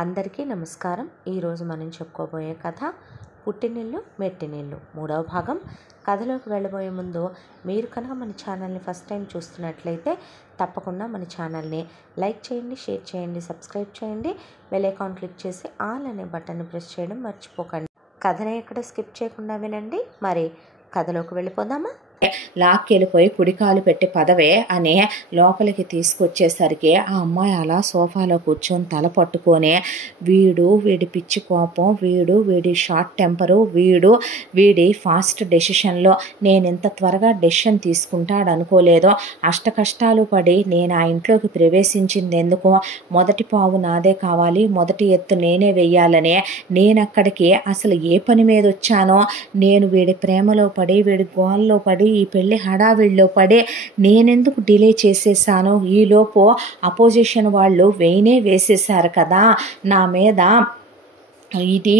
అందరికీ నమస్కారం. ఈరోజు మనం చెప్పుకోబోయే కథ పుట్టినిల్లు మెట్టినిల్లు 3వ భాగం. కథలోకి వెళ్ళబోయే ముందు మీరు కనుక మన ఛానల్ని ఫస్ట్ టైం చూస్తున్నట్లయితే తప్పకుండా మన ఛానల్ని లైక్ చేయండి, షేర్ చేయండి, సబ్స్క్రైబ్ చేయండి, బెల్ ఐకాన్ క్లిక్ చేసి ఆల్ అనే బటన్ని ప్రెస్ చేయడం మర్చిపోకండి. కథని ఎక్కడ స్కిప్ చేయకుండా వినండి. మరి కథలోకి వెళ్ళిపోదామా? లాక్కెళ్ళిపోయి కుడికాలు పెట్టి పదవే అని లోపలికి తీసుకొచ్చేసరికి ఆ అమ్మాయి అలా సోఫాలో కూర్చొని తల పట్టుకొని వీడి పిచ్చి కోపం, వీడి షార్ట్ టెంపరు, వీడి ఫాస్ట్ డెసిషన్లో నేను ఇంత త్వరగా డెసిషన్ తీసుకుంటాడు అనుకోలేదో. అష్ట కష్టాలు పడి నేను ఆ ఇంట్లోకి ప్రవేశించింది ఎందుకో, మొదటి పావు నాదే కావాలి, మొదటి ఎత్తు నేనే వెయ్యాలనే నేనక్కడికి అసలు ఏ పని మీద వచ్చానో, నేను వీడి ప్రేమలో పడి, వీడి గోల్లో పడి, ఈ పెళ్లి హడావిడిలో పడి నేనెందుకు డిలే చేసేసాను. ఈలోపు అపోజిషన్ వాళ్ళు వేసేశారు కదా నా మీద. ఇది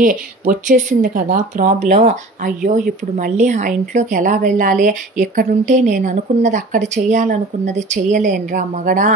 వచ్చేసింది కదా ప్రాబ్లం. అయ్యో, ఇప్పుడు మళ్ళీ ఆ ఇంట్లోకి ఎలా వెళ్ళాలి? ఎక్కడుంటే నేను అనుకున్నది అక్కడ చెయ్యాలనుకున్నది చెయ్యలేనురా మగడా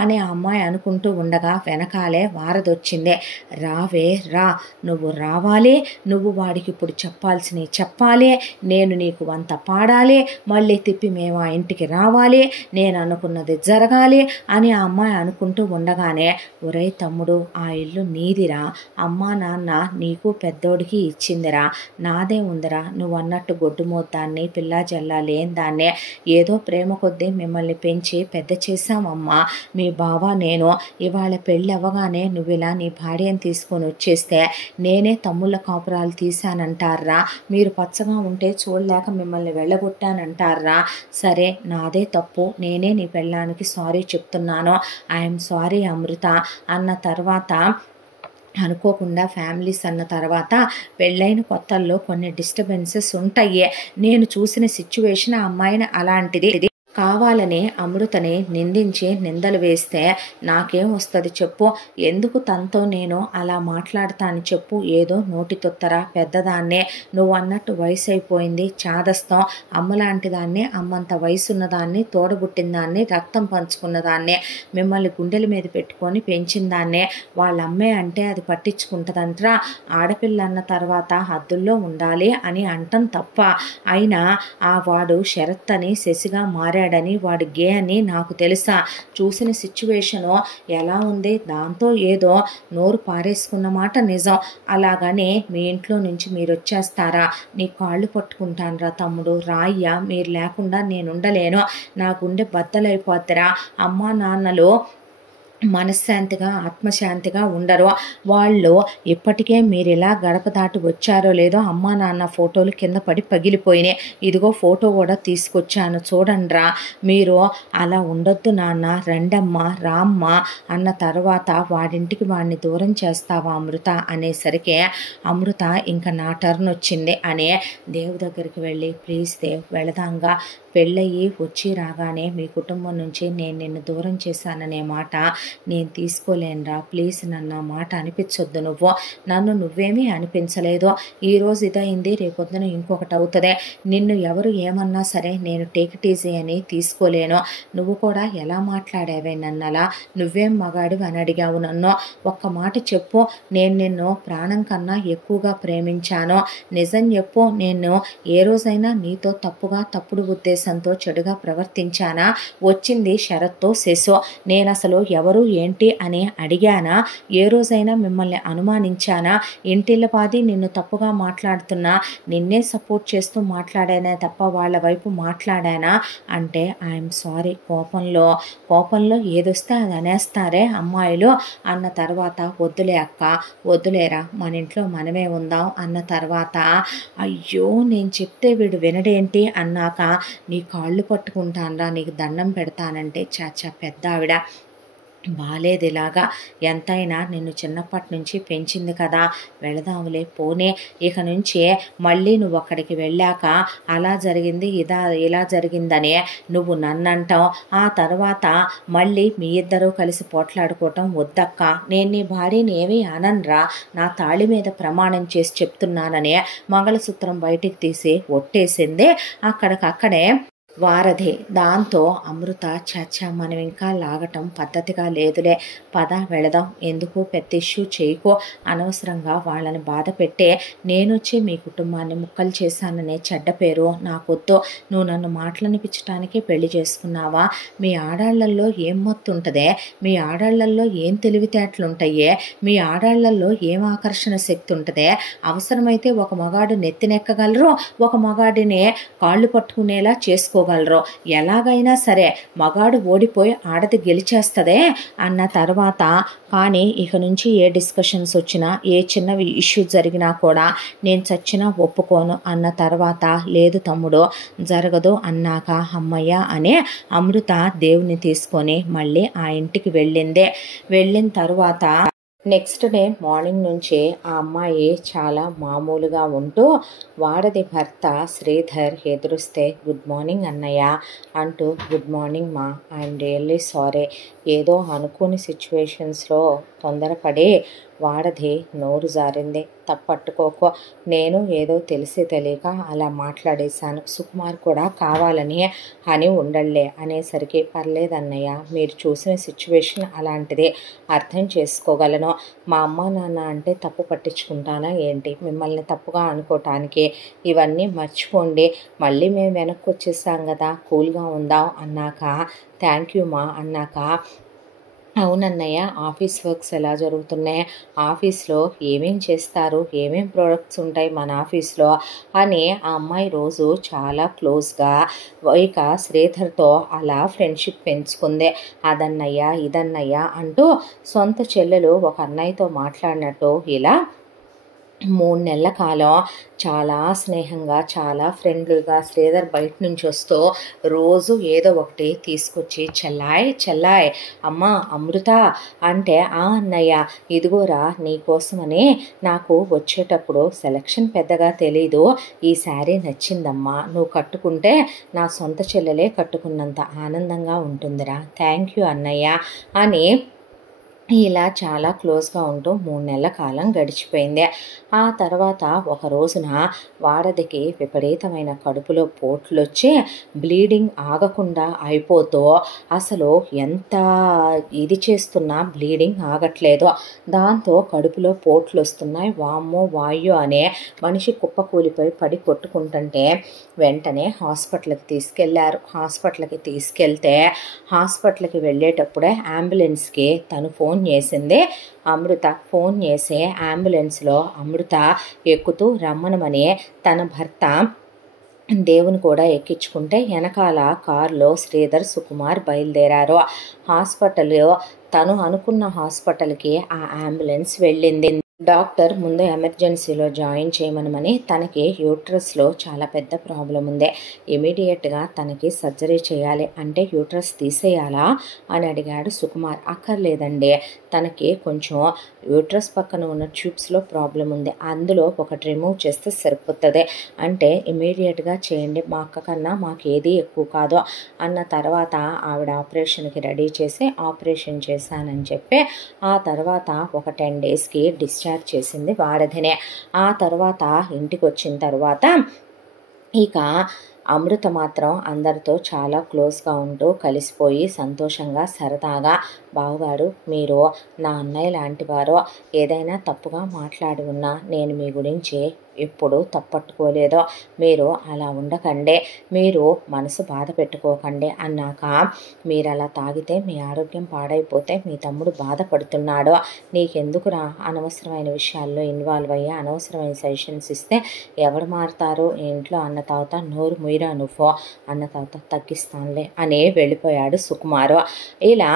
అని ఆ అమ్మాయి అనుకుంటూ ఉండగా వెనకాలే వారదొచ్చింది. రావే రా, నువ్వు రావాలి, నువ్వు వాడికి ఇప్పుడు చెప్పాల్సినవి చెప్పాలి, నేను నీకు వంత పాడాలి, మళ్ళీ తిప్పి మేము ఆ ఇంటికి రావాలి, నేను అనుకున్నది జరగాలి అని ఆ అమ్మాయి అనుకుంటూ ఉండగానే, ఒరే తమ్ముడు, ఆ ఇల్లు నీదిరా, అమ్మా నాన్న నీకు పెద్దోడికి ఇచ్చిందిరా, నాదే ఉందిరా, నువ్వు అన్నట్టు గొడ్డుమోద్దాన్ని, పిల్లా జల్లా లేని దాన్నే ఏదో ప్రేమ కొద్దీ మిమ్మల్ని పెంచి పెద్ద చేశామమ్మా. మీ బావ నేను ఇవాళ పెళ్ళి అవ్వగానే నువ్వు ఇలా నీ భార్యను తీసుకొని వచ్చేస్తే నేనే తమ్ముళ్ళ కాపురాలు తీశానంటారా, మీరు పచ్చగా ఉంటే చూడలేక మిమ్మల్ని వెళ్ళగొట్టానంటారా. సరే, నాదే తప్పు, నేనే నీ పెళ్ళానికి సారీ చెప్తున్నాను, ఐఎమ్ సారీ అమృత అన్న తర్వాత అనుకోకుండా ఫ్యామిలీస్ అన్న తర్వాత పెళ్ళైన కొత్తల్లో కొన్ని డిస్టర్బెన్సెస్ ఉంటాయి. నేను చూసిన సిచ్యువేషన్ ఆ అమ్మాయిని అలాంటిది. కావాలని అమృతని నిందించి నిందలు వేస్తే నాకేం వస్తుంది చెప్పు? ఎందుకు తనతో నేను అలా మాట్లాడతాను చెప్పు? ఏదో నోటితొత్తరా పెద్దదాన్నే, నువ్వు అన్నట్టు వయసు అయిపోయింది, చాదస్తం, అమ్మలాంటి దాన్ని, అమ్మంత వయసున్న దాన్ని, తోడబుట్టిన దాన్ని, రక్తం పంచుకున్న దాన్నే, మిమ్మల్ని గుండెల మీద పెట్టుకొని పెంచిన దాన్నే వాళ్ళ అమ్మే అంటే అది పట్టించుకుంటుందంటరా. ఆడపిల్ల అన్న తర్వాత హద్దుల్లో ఉండాలి అని అంటం తప్ప. అయినా ఆ వాడు శరత్ అని శశిగా మారాడని, వాడు గే అని నాకు తెలుసా. చూసిన సిచ్యువేషను ఎలా ఉంది, దాంతో ఏదో నోరు పారేసుకున్న మాట నిజం. అలాగని మీ ఇంట్లో నుంచి మీరు వచ్చేస్తారా? నీ కాళ్ళు పట్టుకుంటానురా తమ్ముడు, రాయ్యా, మీరు లేకుండా నేను ఉండలేను, నా గుండె బద్దలైపోద్దిరా. అమ్మా నాన్నలు మనశ్శాంతిగా ఆత్మశాంతిగా ఉండరు. వాళ్ళు ఇప్పటికే మీరు ఇలా గడప దాటి వచ్చారో లేదో అమ్మా నాన్న ఫోటోలు కింద పడి పగిలిపోయినాయి. ఇదిగో ఫోటో కూడా తీసుకొచ్చాను చూడండిరా. మీరు అలా ఉండొద్దు నాన్న, రండమ్మ, రామ్మ అన్న తర్వాత వాడింటికి వాడిని దూరం చేస్తావా అమృత అనేసరికి అమృత ఇంకా నా టర్న్ వచ్చింది అని దేవు దగ్గరికి వెళ్ళి, ప్లీజ్ దేవ్, వెళదాంగా, పెళ్ళయి వచ్చి రాగానే మీ కుటుంబం నుంచి నేను నిన్ను దూరం చేశాననే మాట నేను తీసుకోలేనురా, ప్లీజ్ నన్ను మాట అనిపించొద్దు, నన్ను నువ్వేమీ అనిపించలేదు, ఈరోజు ఇదైంది, రేపొద్దున ఇంకొకటి అవుతుంది, నిన్ను ఎవరు ఏమన్నా సరే నేను టేక్ ఇట్ ఈజీ అని తీసుకోలేను. నువ్వు కూడా ఎలా మాట్లాడావే నన్నలా, నువ్వేం మగాడివి అని అడిగావు నన్ను. ఒక్క మాట చెప్పు, నేను నిన్ను ప్రాణం కన్నా ఎక్కువగా ప్రేమించాను, నిజం చెప్పు, నేను ఏ రోజైనా నీతో తప్పుడు ఉద్దేశంతో చెడుగా ప్రవర్తించానా? వచ్చింది శరత్తో శశో, నేను అసలు ఎవరు ఏంటి అని అడిగానా? ఏ రోజైనా మిమ్మల్ని అనుమానించానా? ఇంటిల్లపాది నిన్ను తప్పుగా మాట్లాడుతున్నా నిన్నే సపోర్ట్ చేస్తూ మాట్లాడానే తప్ప వాళ్ళ వైపు మాట్లాడానా అంటే ఐఎమ్ సారీ, కోపంలో ఏదొస్తే అది అనేస్తారే అమ్మాయిలు అన్న తర్వాత, వద్దులే అక్క, వద్దులేరా, మన ఇంట్లో మనమే ఉందాం అన్న తర్వాత, అయ్యో నేను చెప్తే వీడు వినడేంటి అన్నాక, నీ కాళ్ళు పట్టుకుంటానరా, నీకు దండం పెడతానంటే, చాచా పెద్ద ఆవిడ బాలేదు ఇలాగా, ఎంతైనా నిన్ను చిన్నప్పటి నుంచి పెంచింది కదా, వెళదాములే పోనే, ఇక నుంచి మళ్ళీ నువ్వు అక్కడికి వెళ్ళాక అలా జరిగింది ఇలా జరిగిందనే నువ్వు నన్నంటావు, ఆ తర్వాత మళ్ళీ మీ ఇద్దరూ కలిసి పోట్లాడుకోవటం వద్దక్క, నేను నీ భార్యని ఏమీ అనన్రా, నా తాళి మీద ప్రమాణం చేసి చెప్తున్నాననే మంగళసూత్రం బయటికి తీసి ఒట్టేసింది. అక్కడికక్కడే వారధి. దాంతో అమృత చచ్చా మనం ఇంకా లాగటం పద్ధతిగా లేదులే, పద వెళదాం, ఎందుకు పెద్ద ఇష్యూ చేయకో, అనవసరంగా వాళ్ళని బాధ పెట్టే నేనొచ్చి మీ కుటుంబాన్ని ముక్కలు చేశాననే చెడ్డ పేరు నాకొద్దు. నువ్వు నన్ను మాటలనిపించడానికి పెళ్లి చేసుకున్నావా? మీ ఆడాళ్లల్లో ఏం మొత్తుంటుందే, మీ ఆడాళ్లల్లో ఏం తెలివితేటలుంటాయే, మీ ఆడాళ్లల్లో ఏం ఆకర్షణ శక్తి ఉంటుందే? అవసరమైతే ఒక మగాడు నెత్తినెక్కగలరు, ఒక మగాడిని కాళ్ళు పట్టుకునేలా చేసుకోగలరు. ఎలాగైనా సరే మగాడు ఓడిపోయి ఆడది గెలిచేస్తదే అన్న తర్వాత, కానీ ఇక నుంచి ఏ డిస్కషన్స్ వచ్చినా, ఏ చిన్న ఇష్యూ జరిగినా కూడా నేను చచ్చినా ఒప్పుకోను అన్న తర్వాత, లేదు తమ్ముడు జరగదు అన్నాక అమ్మయ్య అనే అమృత దేవుని తీసుకొని మళ్ళీ ఆ ఇంటికి వెళ్ళిన తర్వాత నెక్స్ట్ డే మార్నింగ్ నుంచి ఆ అమ్మాయి చాలా మామూలుగా ఉంటూ వాడది భర్త శ్రీధర్ ఎదురుస్తే, గుడ్ మార్నింగ్ అన్నయ్య అంటూ, గుడ్ మార్నింగ్ మా, ఐఎమ్ రియల్లీ సారీ, ఏదో అనుకోని సిచ్యువేషన్స్లో తొందరపడి వాడది నోరు జారింది, తప్పట్టుకోకో, నేను ఏదో తెలిసి తెలియక అలా మాట్లాడేశాను, సుకుమార్ కూడా కావాలని అని ఉండలే అనేసరికి, పర్లేదన్నయ్య, మీరు చూసిన సిచ్యువేషన్ అలాంటిది, అర్థం చేసుకోగలను, మా అమ్మ నాన్న అంటే తప్పు పట్టించుకుంటానా ఏంటి, మిమ్మల్ని తప్పుగా అనుకోవటానికి, ఇవన్నీ మర్చిపోండి, మళ్ళీ మేము వెనక్కి వచ్చేసాం కదా, కూల్గా ఉందాం అన్నాక, థ్యాంక్ యూ మా అన్నాక, అవునన్నయ్య, ఆఫీస్ వర్క్స్ ఎలా జరుగుతున్నాయి, ఆఫీస్లో ఏమేం చేస్తారు, ఏమేం ప్రోడక్ట్స్ ఉంటాయి మన ఆఫీస్లో అని ఆ అమ్మాయి రోజు చాలా క్లోజ్గా ఇక శ్రీధర్తో అలా ఫ్రెండ్షిప్ పెంచుకుంది. అదన్నయ్య ఇదన్నయ్య అంటూ సొంత చెల్లెలు ఒక అన్నయ్యతో మాట్లాడినట్టు ఇలా 3 నెలల కాలం చాలా స్నేహంగా, చాలా ఫ్రెండ్లీగా శ్రీధర్ బయట నుంచి వస్తూ రోజు ఏదో ఒకటి తీసుకొచ్చి, చెల్లాయ్ అమ్మ అమృత అంటే, ఆ అన్నయ్య ఇదిగోరా నీకోసమని నాకు వచ్చేటప్పుడు సెలక్షన్ పెద్దగా తెలీదు, ఈ శారీ నచ్చిందమ్మా, నువ్వు కట్టుకుంటే నా సొంత చెల్లెలే కట్టుకున్నంత ఆనందంగా ఉంటుందిరా, థ్యాంక్ యూ అన్నయ్య అని ఇలా చాలా క్లోజ్గా ఉంటూ 3 నెలల కాలం గడిచిపోయింది. ఆ తర్వాత ఒక రోజున వాడదికి విపరీతమైన కడుపులో పోట్లు వచ్చి బ్లీడింగ్ ఆగకుండా అయిపోతూ, అసలు ఎంత ఇది చేస్తున్నా బ్లీడింగ్ ఆగట్లేదు, దాంతో కడుపులో పోట్లు వస్తున్నాయి, వామ్మో వాయు అనే మనిషి కుప్పకూలిపోయి పడి కొట్టుకుంటుంటే వెంటనే హాస్పిటల్కి తీసుకెళ్లారు. హాస్పిటల్కి తీసుకెళ్తే హాస్పిటల్కి వెళ్ళేటప్పుడే అంబులెన్స్కి తను ఫోన్ చేసింది అమృత. ఫోన్ చేసే అంబులెన్స్లో అమృత ఎక్కుతూ రమ్మనమని తన భర్త దేవుని కూడా ఎక్కించుకుంటే వెనకాల కారులో శ్రీధర్ సుకుమార్ బయలుదేరారు. హాస్పిటల్లో తను అనుకున్న హాస్పిటల్కి ఆ అంబులెన్స్ వెళ్ళింది. డాక్టర్ ముందు ఎమర్జెన్సీలో జాయిన్ చేయమనమని, తనకి యూట్రస్లో చాలా పెద్ద ప్రాబ్లం ఉంది, ఇమీడియట్గా తనకి సర్జరీ చేయాలి, అంటే యూట్రస్ తీసేయాలా అని అడిగాడు సుకుమార్. అక్కర్లేదండి, తనకి కొంచెం యూట్రస్ పక్కన ఉన్న ట్యూబ్స్లో ప్రాబ్లం ఉంది, అందులో ఒకటి రిమూవ్ చేస్తే సరిపోతుంది, అంటే ఇమీడియట్గా చేయండి, మా అక్క కన్నా మాకేది ఎక్కువ కాదు అన్న తర్వాత ఆవిడ ఆపరేషన్కి రెడీ చేసి ఆపరేషన్ చేశానని చెప్పి ఆ తర్వాత ఒక 10 డేస్కి డిశ్చార్జ్ చేసింది వాడదినే. ఆ తర్వాత ఇంటికి వచ్చిన తర్వాత ఇక అమృత మాత్రం అందరితో చాలా క్లోజ్గా ఉంటూ కలిసిపోయి సంతోషంగా సరదాగా, బావగారు మీరు నా అన్నయ్య లాంటి వారు, ఏదైనా తప్పుగా మాట్లాడి ఉన్నా నేను మీ గురించి ఎప్పుడూ తప్పట్టుకోలేదో, మీరు అలా ఉండకండి, మీరు మనసు బాధ పెట్టుకోకండి అన్నాక, మీరు అలా తాగితే మీ ఆరోగ్యం పాడైపోతే మీ తమ్ముడు బాధపడుతున్నాడు, నీకెందుకురా అనవసరమైన విషయాల్లో ఇన్వాల్వ్ అయ్యి అనవసరమైన సజెషన్స్ ఇస్తే ఎవరు మారుతారు ఇంట్లో అన్న తర్వాత, నోరు ముయిరా నువ్వు అన్న తర్వాత తగ్గిస్తానులే అని వెళ్ళిపోయాడు సుకుమారు. ఇలా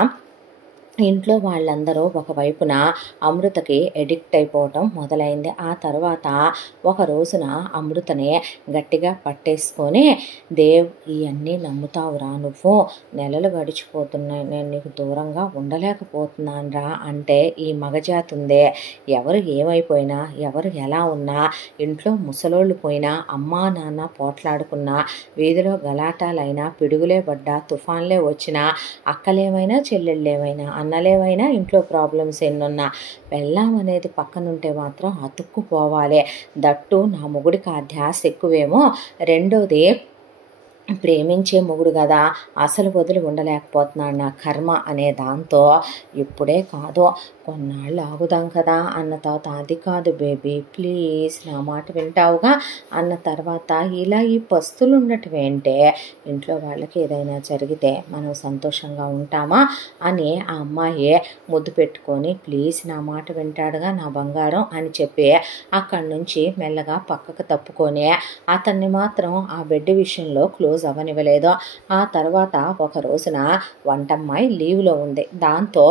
ఇంట్లో వాళ్ళందరూ ఒకవైపున అమృతకి ఎడిక్ట్ అయిపోవటం మొదలైంది. ఆ తర్వాత ఒక రోజున అమృతనే గట్టిగా పట్టేసుకొని, దేవ్ ఇవన్నీ నమ్ముతావురా నువ్వు, నెలలు గడిచిపోతున్నాయి, నేను నీకు దూరంగా ఉండలేకపోతున్నాను రా అంటే, ఈ మగజాతి ఉందే, ఎవరు ఏమైపోయినా ఎవరు ఎలా ఉన్నా, ఇంట్లో ముసలోళ్ళు పోయినా అమ్మా నాన్న పోట్లాడుకున్నా, వీధిలో గలాటాలైనా పిడుగులే పడ్డా తుఫాన్లే వచ్చినా, అక్కలేమైనా చెల్లెళ్ళేమైనా అన్నలేమైనా ఇంట్లో ప్రాబ్లమ్స్ ఎన్నున్నా పెళ్ళాం అనేది పక్కనుంటే మాత్రం అతుక్కుపోవాలి. దట్టు నా మొగుడికి ఆ ధ్యాస ఎక్కువేమో. రెండోది ప్రేమించే మొగుడు కదా, అసలు వదిలి ఉండలేకపోతున్నాడు నా కర్మ అనే దాంతో ఇప్పుడే కాదు కొన్నాళ్ళు ఆగుదాం కదా అన్న తర్వాత, అది కాదు బేబీ ప్లీజ్ నా మాట వింటావుగా అన్న తర్వాత, ఇలా ఈ పస్తులు ఉండటమేంటే, ఇంట్లో వాళ్ళకి ఏదైనా జరిగితే మనం సంతోషంగా ఉంటామా అని ఆ అమ్మాయి ముద్దు పెట్టుకొని, ప్లీజ్ నా మాట వింటాడుగా నా బంగారం అని చెప్పి అక్కడి నుంచి మెల్లగా పక్కకు తప్పుకొని అతన్ని మాత్రం ఆ బెడ్ విషయంలో క్లోజ్ అవనివ్వలేదు. ఆ తర్వాత ఒక రోజున వంటమ్మాయి లీవ్లో ఉంది. దాంతో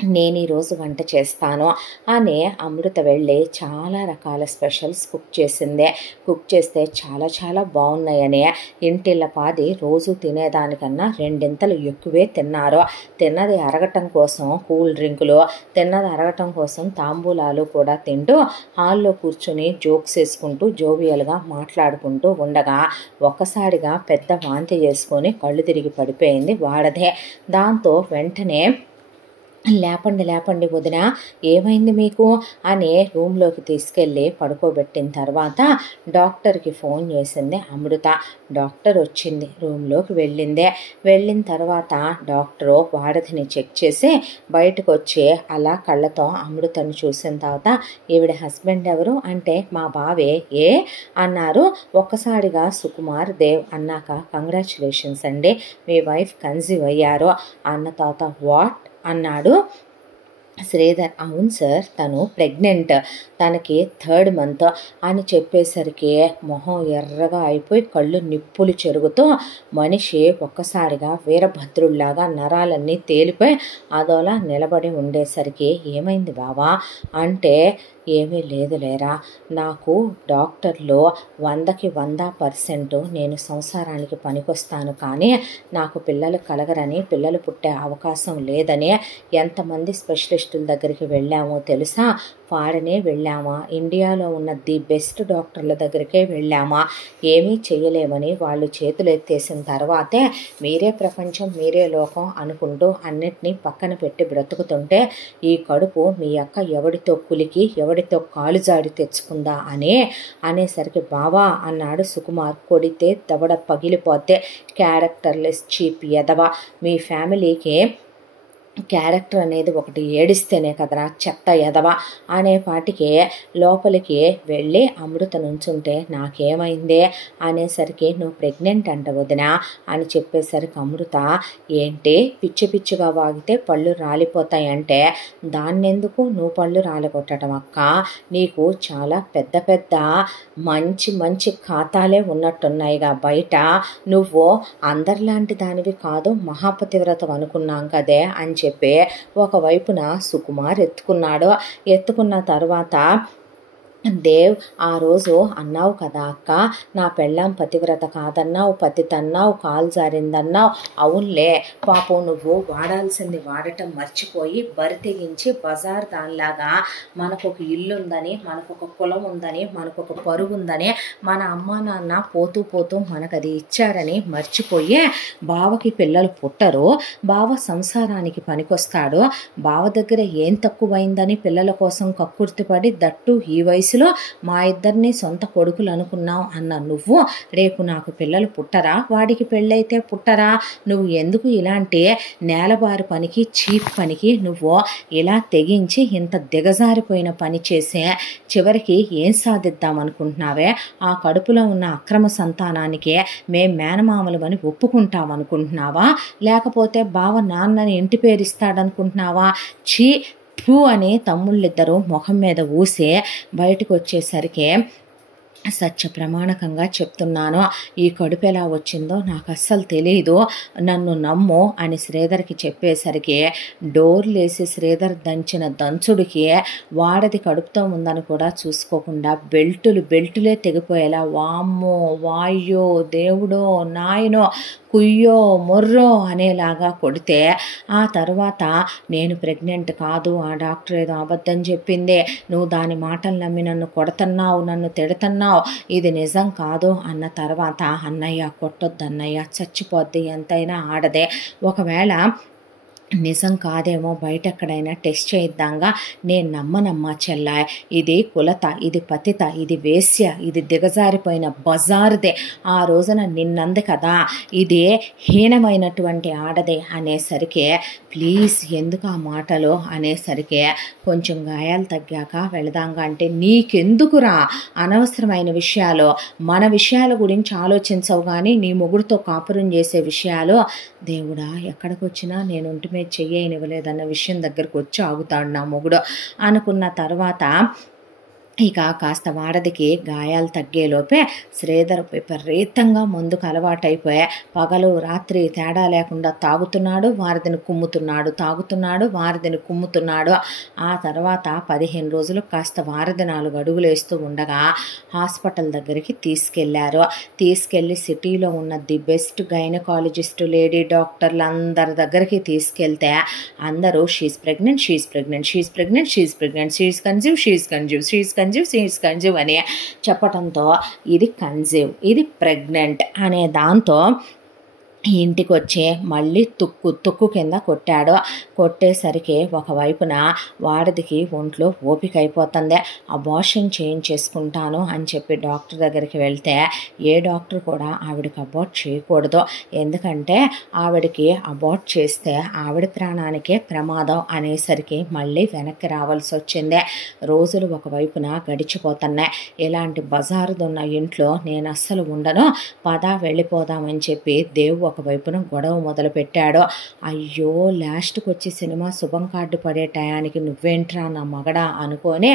నేను ఈరోజు వంట చేస్తాను అని అమృత వెళ్ళి చాలా రకాల స్పెషల్స్ కుక్ చేసింది. కుక్ చేస్తే చాలా చాలా బాగున్నాయని ఇంటిళ్ళ పాది రోజు తినేదానికన్నా రెండింతలు ఎక్కువే తిన్నారు. తిన్నది అరగటం కోసం కూల్ డ్రింకులు, తిన్నది అరగటం కోసం తాంబూలాలు కూడా తింటూ హాల్లో కూర్చుని జోక్స్ వేసుకుంటూ జోవియల్గా మాట్లాడుకుంటూ ఉండగా ఒక్కసారిగా పెద్ద వాంతి చేసుకొని కళ్ళు తిరిగి పడిపోయింది వాడదే. దాంతో వెంటనే, లేపండి వదిన, ఏమైంది మీకు అని రూమ్లోకి తీసుకెళ్ళి పడుకోబెట్టిన తర్వాత డాక్టర్కి ఫోన్ చేసింది అమృత. డాక్టర్ వచ్చింది, రూమ్లోకి వెళ్ళిన తర్వాత డాక్టరు వాడధిని చెక్ చేసి బయటకు వచ్చి అలా కళ్ళతో అమృతను చూసిన తర్వాత, ఈవిడ హస్బెండ్ ఎవరు అంటే, మా బావే ఏ అన్నారు. ఒక్కసారిగా సుకుమార్ దేవ్ అన్నాక, కంగ్రాచులేషన్స్ అండి, మీ వైఫ్ కన్సీవ్ అయ్యారు అన్న తర్వాత, వాట్ అన్నాడు శ్రీధర్. అవును సార్, తను ప్రెగ్నెంట్, తనకి 3rd month అని చెప్పేసరికి మొహం ఎర్రగా అయిపోయి కళ్ళు నిప్పులు చెరుగుతూ మనిషి ఒక్కసారిగా వీరభద్రుల్లాగా నరాలన్నీ తేలిపోయి అదోలా నిలబడి ఉండేసరికి, ఏమైంది బావా అంటే, ఏమీ లేదు లేరా, నాకు డాక్టర్లు 100కి 100% నేను సంసారానికి పనికొస్తాను, కానీ నాకు పిల్లలు కలగరని, పిల్లలు పుట్టే అవకాశం లేదని ఎంతమంది స్పెషలిస్టుల దగ్గరికి వెళ్ళామో తెలుసా, ఫారెనే వెళ్ళామా, ఇండియాలో ఉన్న ది బెస్ట్ డాక్టర్ల దగ్గరికే వెళ్ళామా, ఏమీ చేయలేమని వాళ్ళు చేతులు ఎత్తేసిన తర్వాతే మీరే ప్రపంచం మీరే లోకం అనుకుంటూ అన్నిటినీ పక్కన పెట్టి బ్రతుకుతుంటే, ఈ కడుపు మీ అక్క ఎవడితో కులికి ఎవడితో కాలు జాడి తెచ్చుకుందా అనేసరికి, బావా అన్నాడు సుకుమార్. కొడితే దవడ పగిలిపోతే క్యారెక్టర్లెస్ చీప్ ఎదవ, మీ ఫ్యామిలీకి క్యారెక్టర్ అనేది ఒకటి ఏడిస్తేనే కదరా చెత్త ఎదవ అనేపాటికి లోపలికి వెళ్ళి అమృత నుంచుంటే, నాకేమైందే అనేసరికి, నువ్వు ప్రెగ్నెంట్ అంట వదిన అని చెప్పేసరికి అమృత, ఏంటి పిచ్చిగా వాగితే పళ్ళు రాలిపోతాయంటే, దాన్నెందుకు నువ్వు పళ్ళు రాలికొట్టడం అక్క, నీకు చాలా పెద్ద మంచి ఖాతాలే ఉన్నట్టున్నాయిగా బయట, నువ్వు అందరిలాంటి దానివి కాదు, మహాపతివ్రతం అనుకున్నాం కదే అని చెప్పి ఒకవైపున సుకుమార్ ఎత్తుకున్న తర్వాత, దేవ్ ఆ రోజు అన్నావు కదా అక్క, నా పెళ్ళాం పతివ్రత కాదన్నావు, పతి తన్నావు, కాలు జారిందన్నావు, అవునులే పాపం నువ్వు వాడాల్సింది వాడటం మర్చిపోయి బరి తెగించి బజార్ దానిలాగా మనకొక ఇల్లు ఉందని, మనకొక కులం ఉందని, మనకొక పరువు ఉందని, మన అమ్మ నాన్న పోతూ మనకది ఇచ్చారని మర్చిపోయి, బావకి పిల్లలు పుట్టరు, బావ సంసారానికి పనికొస్తాడు, బావ దగ్గర ఏం తక్కువైందని పిల్లల కోసం కక్కుర్తిపడి, దట్టు ఈ వయసులో మా ఇద్దరిని సొంత కొడుకులు అనుకున్నావు అన్న నువ్వు, రేపు నాకు పిల్లలు పుట్టరా, వాడికి పెళ్ళైతే పుట్టరా, నువ్వు ఎందుకు ఇలాంటి నేలబారు పనికి చీప్ పనికి నువ్వు ఇలా తెగించి ఇంత దిగజారిపోయిన పని చేసే, చివరికి ఏం సాధిద్దాం అనుకుంటున్నావే, ఆ కడుపులో ఉన్న అక్రమ సంతానానికి మేం మేనమామలు అని ఒప్పుకుంటాం అనుకుంటున్నావా, లేకపోతే బావ నాన్నని ఇంటి పేరిస్తాడనుకుంటున్నావా, ఛీ ఫూ అని తమ్ముళ్ళిద్దరూ ముఖం మీద ఊసి బయటకు వచ్చేసరికి, సత్య ప్రమాణకంగా చెప్తున్నాను, ఈ కడుపు ఎలా వచ్చిందో నాకు అస్సలు తెలియదు, నన్ను నమ్ము అని శ్రీధర్కి చెప్పేసరికి డోర్లేసి శ్రీధర్ దంచిన దంచుడికి వాడది కడుపుతో ఉందని కూడా చూసుకోకుండా బెల్టులే తెగిపోయేలా, వామ్మో వాయ్యో దేవుడో నాయనో కుయ్యో మొర్రో అనేలాగా కొడితే, ఆ తర్వాత నేను ప్రెగ్నెంట్ కాదు, ఆ డాక్టర్ ఏదో అబద్ధం చెప్పిందే, నువ్వు దాని మాటలు నమ్మి నన్ను కొడుతున్నావు, నన్ను తిడుతున్నావు, ఇది నిజం కాదు అన్న తర్వాత, అన్నయ్య కొట్టొద్దు అన్నయ్య, చచ్చిపోద్ది, ఎంతైనా ఆడదే, ఒకవేళ నిజం కాదేమో బయట ఎక్కడైనా టెస్ట్ చేయిద్దాంగా. నేను నమ్మనమ్మా చెల్లాయ్, ఇది కులత, ఇది పతిత, ఇది వేశ్య, ఇది దిగజారిపోయిన బజారుదే. ఆ రోజున నిన్నంది కదా ఇది హీనమైనటువంటి ఆడదే అనేసరికి, ప్లీజ్ ఎందుకు ఆ మాటలు అనేసరికి, కొంచెం గాయాలు తగ్గాక వెళదాంగా అంటే, నీకెందుకురా అనవసరమైన విషయాలు, మన విషయాల గురించి ఆలోచించవు కానీ నీ మొగుడుతో కాపురం చేసే విషయాలు. దేవుడా, ఎక్కడికి వచ్చినా నేను ఒంటి మీద చెయ్యనివ్వలేదన్న విషయం దగ్గరకు వచ్చి ఆగుతాడు నా మొగుడు అనుకున్న తర్వాత, ఇక కాస్త వాడదికి గాయాలు తగ్గేలోపే శ్రీధర్ విపరీతంగా మందుకు అలవాటైపోయా. పగలు రాత్రి తేడా లేకుండా తాగుతున్నాడు, వారధిని కుమ్ముతున్నాడు, తాగుతున్నాడు, వారధిని కుమ్ముతున్నాడు. ఆ తర్వాత 15 రోజులు కాస్త వారధి 4 అడుగులు వేస్తూ ఉండగా హాస్పిటల్ దగ్గరికి తీసుకెళ్లారు. తీసుకెళ్లి సిటీలో ఉన్న ది బెస్ట్ గైనకాలజిస్ట్ లేడీ డాక్టర్లు అందరి దగ్గరికి తీసుకెళ్తే అందరూ she's pregnant, she's pregnant, she's pregnant, she's pregnant, she's conceive, she's conceive, she's conceive అని చెప్పడంతో, ఇది కన్సీవ్, ఇది ప్రెగ్నెంట్ అనే దాంతో ఇంటికి వచ్చి మళ్ళీ తుక్కు కింద కొట్టాడు. కొట్టేసరికి ఒకవైపున వాడిదికి ఒంట్లో ఓపిక అయిపోతుంది. అబార్షన్ చేయించేసుకుంటాను అని చెప్పి డాక్టర్ దగ్గరికి వెళ్తే ఏ డాక్టర్ కూడా ఆవిడకి అబార్ట్ చేయకూడదు, ఎందుకంటే ఆవిడకి అబార్ట్ చేస్తే ఆవిడ ప్రాణానికే ప్రమాదం అనేసరికి మళ్ళీ వెనక్కి రావాల్సి వచ్చింది. రోజులు ఒకవైపున గడిచిపోతున్నాయి. ఇలాంటి బజారుదున్న ఇంట్లో నేను అస్సలు ఉండను, పద వెళ్ళిపోదామని చెప్పి దేవు ఒకవైపున గొడవ మొదలుపెట్టాడు. అయ్యో, లాస్ట్కి వచ్చి సినిమా శుభం కార్డు పడే టయానికి నువ్వేంట్రా నా మగడా అనుకొని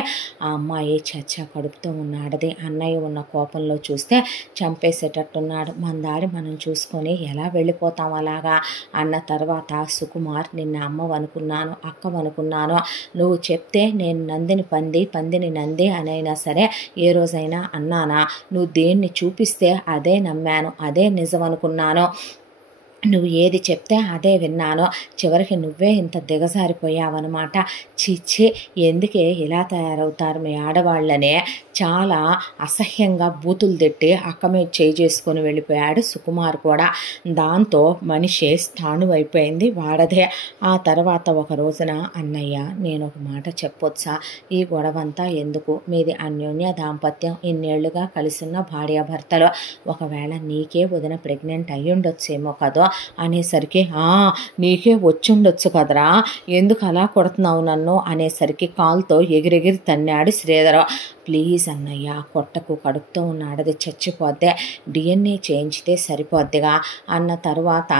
ఆ అమ్మాయి చచ్చా కడుపుతో ఉన్నాడది. అన్నయ్య ఉన్న కోపంలో చూస్తే చంపేసేటట్టున్నాడు. మన దారి మనం చూసుకొని ఎలా వెళ్ళిపోతాం అలాగా అన్న తర్వాత, సుకుమార్ నిన్న అమ్మవనుకున్నాను, అక్కవనుకున్నాను, నువ్వు చెప్తే నేను నందిని పంది, పందిని నంది అనైనా సరే ఏ రోజైనా అన్నానా? నువ్వు దేన్ని చూపిస్తే అదే నమ్మాను, అదే నిజం అనుకున్నాను. నువ్వు ఏది చెప్తే అదే విన్నాను. చివరికి నువ్వే ఇంత దిగజారిపోయావన్నమాట. చిచ్చి, ఎందుకే ఇలా తయారవుతారు మీ ఆడవాళ్ళనే చాలా అసహ్యంగా బూతులు తిట్టి అక్క మీద చేయి చేసుకొని వెళ్ళిపోయాడు సుకుమార్ కూడా. దాంతో మనిషి స్థాణువైపోయింది వాడదే. ఆ తర్వాత ఒక రోజున, అన్నయ్య నేను ఒక మాట చెప్పొచ్చా? ఈ గొడవంతా ఎందుకు? మీది అన్యోన్య దాంపత్యం, ఇన్నేళ్లుగా కలిసిన్న భార్యాభర్తలు, ఒకవేళ నీకే వదిన ప్రెగ్నెంట్ అయ్యుండొచ్చేమో కదా అనేసరికి, నీకే వచ్చుండొచ్చు కదరా, ఎందుకు అలా కొడుతున్నావు నన్ను అనేసరికి కాలుతో ఎగిరెగిరి తన్నాడు శ్రీధర్. ప్లీజ్ అన్నయ్య కొట్టకు, కడుపుతో ఉన్న ఆడది చచ్చిపోద్దే, DNA చేయించితే సరిపోద్దిగా అన్న తర్వాత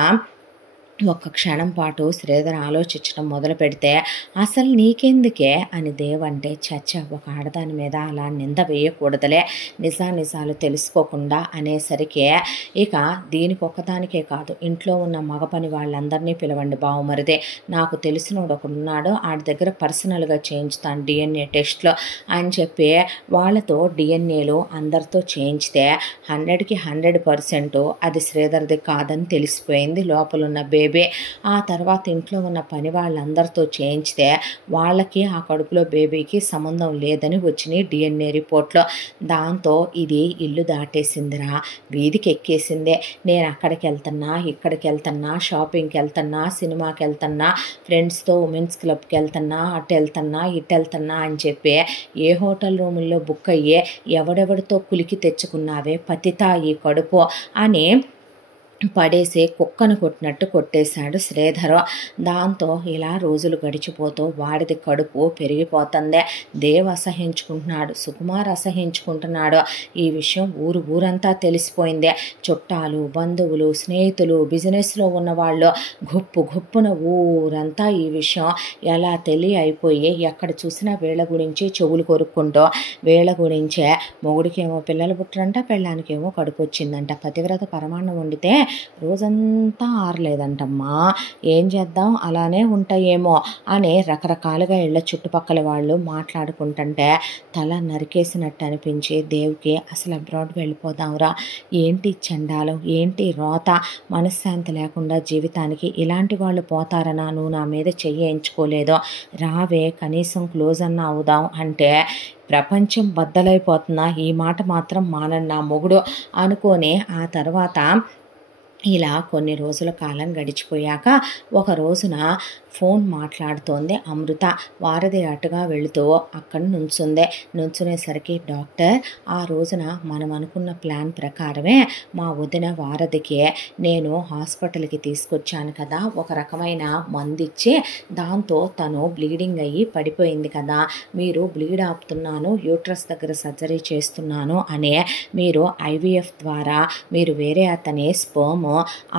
ఒక్క క్షణం పాటు శ్రీధర్ ఆలోచించడం మొదలు పెడితే, అసలు నీకెందుకే అని దేవంటే, చచ్చ ఒక ఆడదాని మీద అలా నింద వేయకూడదులే, నిజాలు తెలుసుకోకుండా అనేసరికి, ఇక దీనికి ఒక్కదానికే కాదు ఇంట్లో ఉన్న మగ పని వాళ్ళందరినీ పిలవండి బావమరిదే, నాకు తెలిసినోడు ఒకడున్నాడు, ఆడి దగ్గర పర్సనల్గా చేయించుతాను DNA టెస్ట్లో అని చెప్పి వాళ్ళతో DNAలు అందరితో చేయించితే 100కి 100% అది శ్రీధర్ది కాదని తెలిసిపోయింది లోపలున్న బేబీ. ఆ తర్వాత ఇంట్లో ఉన్న పని వాళ్ళందరితో చేయించితే వాళ్ళకి ఆ కడుపులో బేబీకి సంబంధం లేదని వచ్చినాయి DNA రిపోర్ట్లో. దాంతో ఇది ఇల్లు దాటేసిందిరా, వీధికి ఎక్కేసిందే. నేను అక్కడికి వెళ్తున్నా, ఇక్కడికి వెళ్తున్నా, షాపింగ్కి వెళ్తున్నా, సినిమాకి వెళ్తున్నా, ఫ్రెండ్స్తో ఉమెన్స్ క్లబ్కి వెళ్తున్నా, అటు వెళ్తున్నా, ఇటు వెళ్తున్నా అని చెప్పి ఏ హోటల్ రూముల్లో బుక్ అయ్యే ఎవడెవడితో కులికి తెచ్చుకున్నావే పతితా ఈ కడుపు అని పడేసి కుక్కను కొట్టినట్టు కొట్టేశాడు శ్రీధర్. దాంతో ఇలా రోజులు గడిచిపోతూ వాడిది కడుపు పెరిగిపోతుంది. దేవ్ అసహించుకుంటున్నాడు, సుకుమార్ అసహించుకుంటున్నాడు. ఈ విషయం ఊరంతా తెలిసిపోయింది. చుట్టాలు, బంధువులు, స్నేహితులు, బిజినెస్లో ఉన్నవాళ్ళు గుప్పున ఊరంతా ఈ విషయం ఎలా అయిపోయి ఎక్కడ చూసినా వీళ్ళ గురించి చెవులు కొరుక్కుంటూ వీళ్ళ గురించే, మొగుడికేమో పిల్లలు పుట్టరంట, పెళ్ళానికేమో కడుపు వచ్చిందంట, పతివ్రత పరమాన్నం వండితే రోజంతా ఆరలేదంటమ్మా, ఏం చేద్దాం అలానే ఉంటాయేమో అని రకరకాలుగా ఇళ్ళ చుట్టుపక్కల వాళ్ళు మాట్లాడుకుంటుంటే తల నరికేసినట్టు అనిపించి దేవుకి అసలు అబ్రాడ్ వెళ్ళిపోదాంరా, ఏంటి చండాలం, ఏంటి రోత, మనశ్శాంతి లేకుండా జీవితానికి ఇలాంటి వాళ్ళు పోతారనా, నువ్వు నా మీద చెయ్యించుకోలేదో, రావే కనీసం క్లోజ్ అన్నా అవుదాం అంటే ప్రపంచం బద్దలైపోతున్నా ఈ మాట మాత్రం మానని నా మొగుడు అనుకొని ఆ తర్వాత ఇలా కొన్ని రోజుల కాలం గడిచిపోయాక ఒక రోజున ఫోన్ మాట్లాడుతోంది అమృత. వారధి అటుగా వెళుతూ అక్కడ నుంచునేసరికి, డాక్టర్, ఆ రోజున మనం అనుకున్న ప్లాన్ ప్రకారమే మా వదిన వారధికి నేను హాస్పిటల్కి తీసుకొచ్చాను కదా, ఒక రకమైన మందిచ్చి దాంతో తను బ్లీడింగ్ అయ్యి పడిపోయింది కదా, మీరు బ్లీడ్ ఆపుతున్నాను, యూట్రస్ దగ్గర సర్జరీ చేస్తున్నాను అనే మీరు ఐవీఎఫ్ ద్వారా మీరు వేరే అతని స్పర్మ్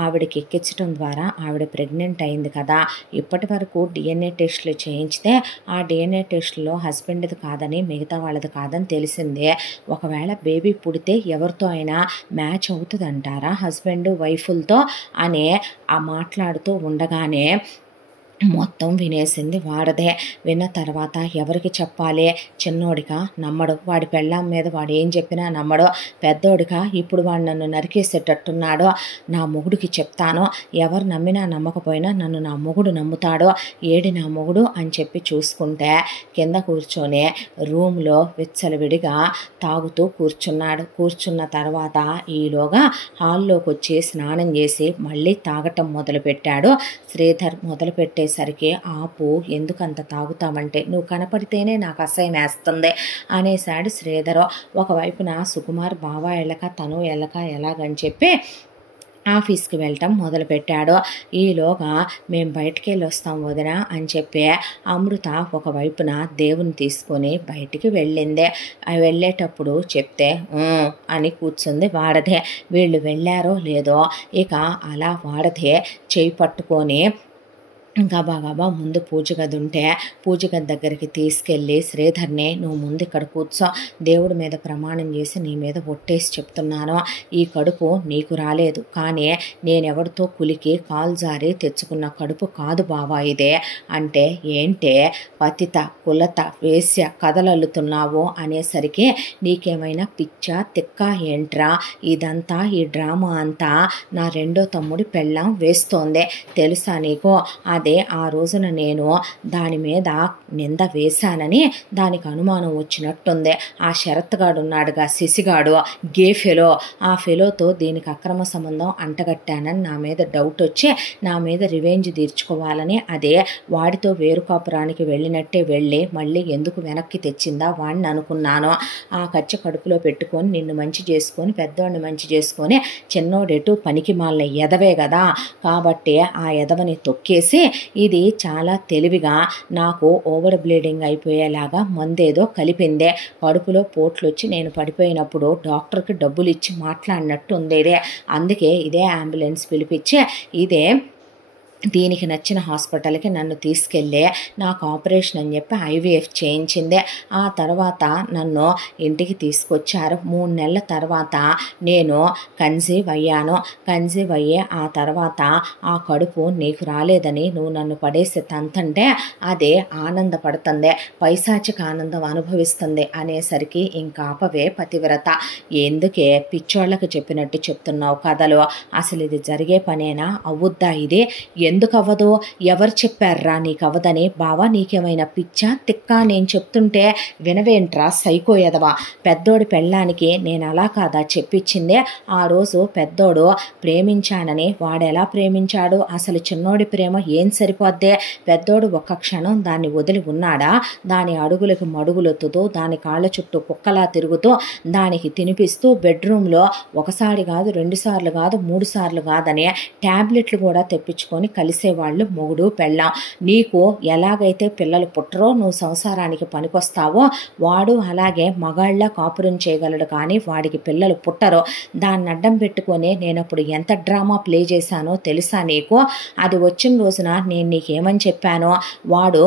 ఆవిడకి ఎక్కించడం ద్వారా ఆవిడ ప్రెగ్నెంట్ అయింది కదా, ఇప్పటి వరకు డిఎన్ఏ టెస్టులు చేయించితే ఆ డిఎన్ఏ టెస్టులో హస్బెండ్ది కాదని మిగతా వాళ్ళది కాదని తెలిసిందే. ఒకవేళ బేబీ పుడితే ఎవరితో అయినా మ్యాచ్ అవుతుందంటారా హస్బెండ్ వైఫులతో అనే ఆ మాట్లాడుతూ ఉండగానే మొత్తం వినేసింది వారదే. విన్న తర్వాత ఎవరికి చెప్పాలి? చిన్నోడిగా నమ్మడు, వాడి పెళ్ళాం మీద వాడు ఏం చెప్పినా నమ్మడు. పెద్దోడిగా ఇప్పుడు వాడు నన్ను నరికేసేటట్టున్నాడు, నా మొగుడికి చెప్తాను, ఎవరు నమ్మినా నమ్మకపోయినా నన్ను నా మొగుడు నమ్ముతాడు, ఏడి నా మొగుడు అని చెప్పి చూసుకుంటే కింద కూర్చొని రూమ్లో విచ్చలవిడిగా తాగుతూ కూర్చున్న తర్వాత ఈలోగా హాల్లోకి వచ్చి స్నానం చేసి మళ్ళీ తాగటం మొదలుపెట్టాడు శ్రీధర్. మొదలుపెట్టేసరికి, ఆపు, ఎందుకంత తాగుతామంటే నువ్వు కనపడితేనే నాకు అసహ్యం వేస్తుంది అనేసాడు శ్రీధర్. ఒకవైపున సుకుమార్ బావా వెళ్ళక తను వెళ్ళక ఎలాగని చెప్పి ఆఫీస్కి వెళ్ళటం మొదలుపెట్టాడు. ఈలోగా మేము బయటికి వెళ్ళి వస్తాం వదిన అని చెప్పి అమృత ఒకవైపున దేవుని తీసుకొని బయటికి వెళ్ళింది. వెళ్ళేటప్పుడు చెప్తే అని కూర్చుంది వారధే. వీళ్ళు వెళ్ళారో లేదో ఇక అలా వారధే చేయి పట్టుకొని గబా ముందు పూజ గది ఉంటే పూజ గది దగ్గరికి తీసుకెళ్ళి, శ్రీధర్ని నువ్వు ముందు ఇక్కడ కూర్చో, దేవుడి మీద ప్రమాణం చేసి నీ మీద ఒట్టేసి చెప్తున్నాను, ఈ కడుపు నీకు రాలేదు, కానీ నేనెవరితో కులికి కాలు జారి తెచ్చుకున్న కడుపు కాదు బావా ఇదే అంటే, ఏంటే పతిత కులత వేశ్య కథలల్లుతున్నావు అనేసరికి, నీకేమైనా పిచ్చా తిక్క ఏంట్రా, ఇదంతా ఈ డ్రామా అంతా నా రెండో తమ్ముడి పెళ్ళాం వేస్తోంది తెలుసా నీకు, అదే ఆ రోజున నేను దాని మీద నింద వేశానని దానికి అనుమానం వచ్చినట్టుంది. ఆ శరత్గాడు ఉన్నాడుగా, శశిగాడు, గే ఫెలో, ఆ ఫెలోతో దీనికి అక్రమ సంబంధం అంటగట్టానని నా మీద డౌట్ వచ్చి నా మీద రివెంజ్ తీర్చుకోవాలని అదే వాడితో వేరు కాపురానికి వెళ్ళినట్టే వెళ్ళి మళ్ళీ ఎందుకు వెనక్కి తెచ్చిందా వాడిని అనుకున్నాను. ఆ కచ్చి కడుపులో పెట్టుకొని నిన్ను మంచి చేసుకొని పెద్దవాడిని మంచి చేసుకొని చిన్నోడెటు పనికి మాలిన ఎదవే కదా, కాబట్టి ఆ ఎదవని తొక్కేసి ఇది చాలా తెలివిగా నాకు ఓవర్ బ్లీడింగ్ అయిపోయేలాగా మందేదో కలిపిందే, కడుపులో పోట్లు వచ్చి నేను పడిపోయినప్పుడు డాక్టర్కి డబ్బులు ఇచ్చి మాట్లాడినట్టు ఉండేదే, అందుకే ఇదే అంబులెన్స్ పిలిపించి ఇదే దీనికి నచ్చిన హాస్పిటల్కి నన్ను తీసుకెళ్ళి నాకు ఆపరేషన్ అని చెప్పి ఐవీఎఫ్ చేయించింది. ఆ తర్వాత నన్ను ఇంటికి తీసుకొచ్చారు. 3 నెలల తర్వాత నేను కన్సీవ్ అయ్యాను. కన్సీవ్ అయ్యే ఆ తర్వాత ఆ కడుపు నీకు రాలేదని నువ్వు నన్ను పడేసి తంతంటే అదే ఆనందపడుతుంది, పైశాచిక ఆనందం అనుభవిస్తుంది అనేసరికి ఇంకా ఆపవే పతివ్రత, ఎందుకే పిచ్చోళ్ళకి చెప్పినట్టు చెప్తున్నావు కథలు, అసలు ఇది జరిగే పనేనా, అవుద్దా ఇది, ఎందుకు అవ్వదు, ఎవరు చెప్పారా నీకు అవ్వదని, బావా నీకేమైనా పిచ్చా తిక్కా, నేను చెప్తుంటే వినవేంట్రా సైకో ఎదవా, పెద్దోడి పెళ్ళానికి నేను అలా కాదా చెప్పించిందే, ఆ రోజు పెద్దోడు ప్రేమించానని వాడెలా ప్రేమించాడు, అసలు చిన్నోడి ప్రేమ ఏం సరిపోద్దే, పెద్దోడు ఒక్క క్షణం దాన్ని వదిలి ఉన్నాడా, దాని అడుగులకు మడుగులొత్తుతూ దాని కాళ్ళ చుట్టూ కుక్కలా తిరుగుతూ దానికి తినిపిస్తూ బెడ్రూమ్లో ఒకసారి కాదు 2 సార్లు కాదు 3 సార్లు కాదని ట్యాబ్లెట్లు కూడా తెప్పించుకొని కలిసేవాళ్ళు మొగుడు పెళ్ళాం. నీకు ఎలాగైతే పిల్లలు పుట్టరో నువ్వు సంసారానికి పనికొస్తావో వాడు అలాగే మగాళ్ళ కాపురం చేయగలడు, కానీ వాడికి పిల్లలు పుట్టరు. దాన్ని అడ్డం పెట్టుకొని నేనప్పుడు ఎంత డ్రామా ప్లే చేశానో తెలుసా నీకు, అది వచ్చిన రోజున నేను నీకేమని చెప్పానో, వాడు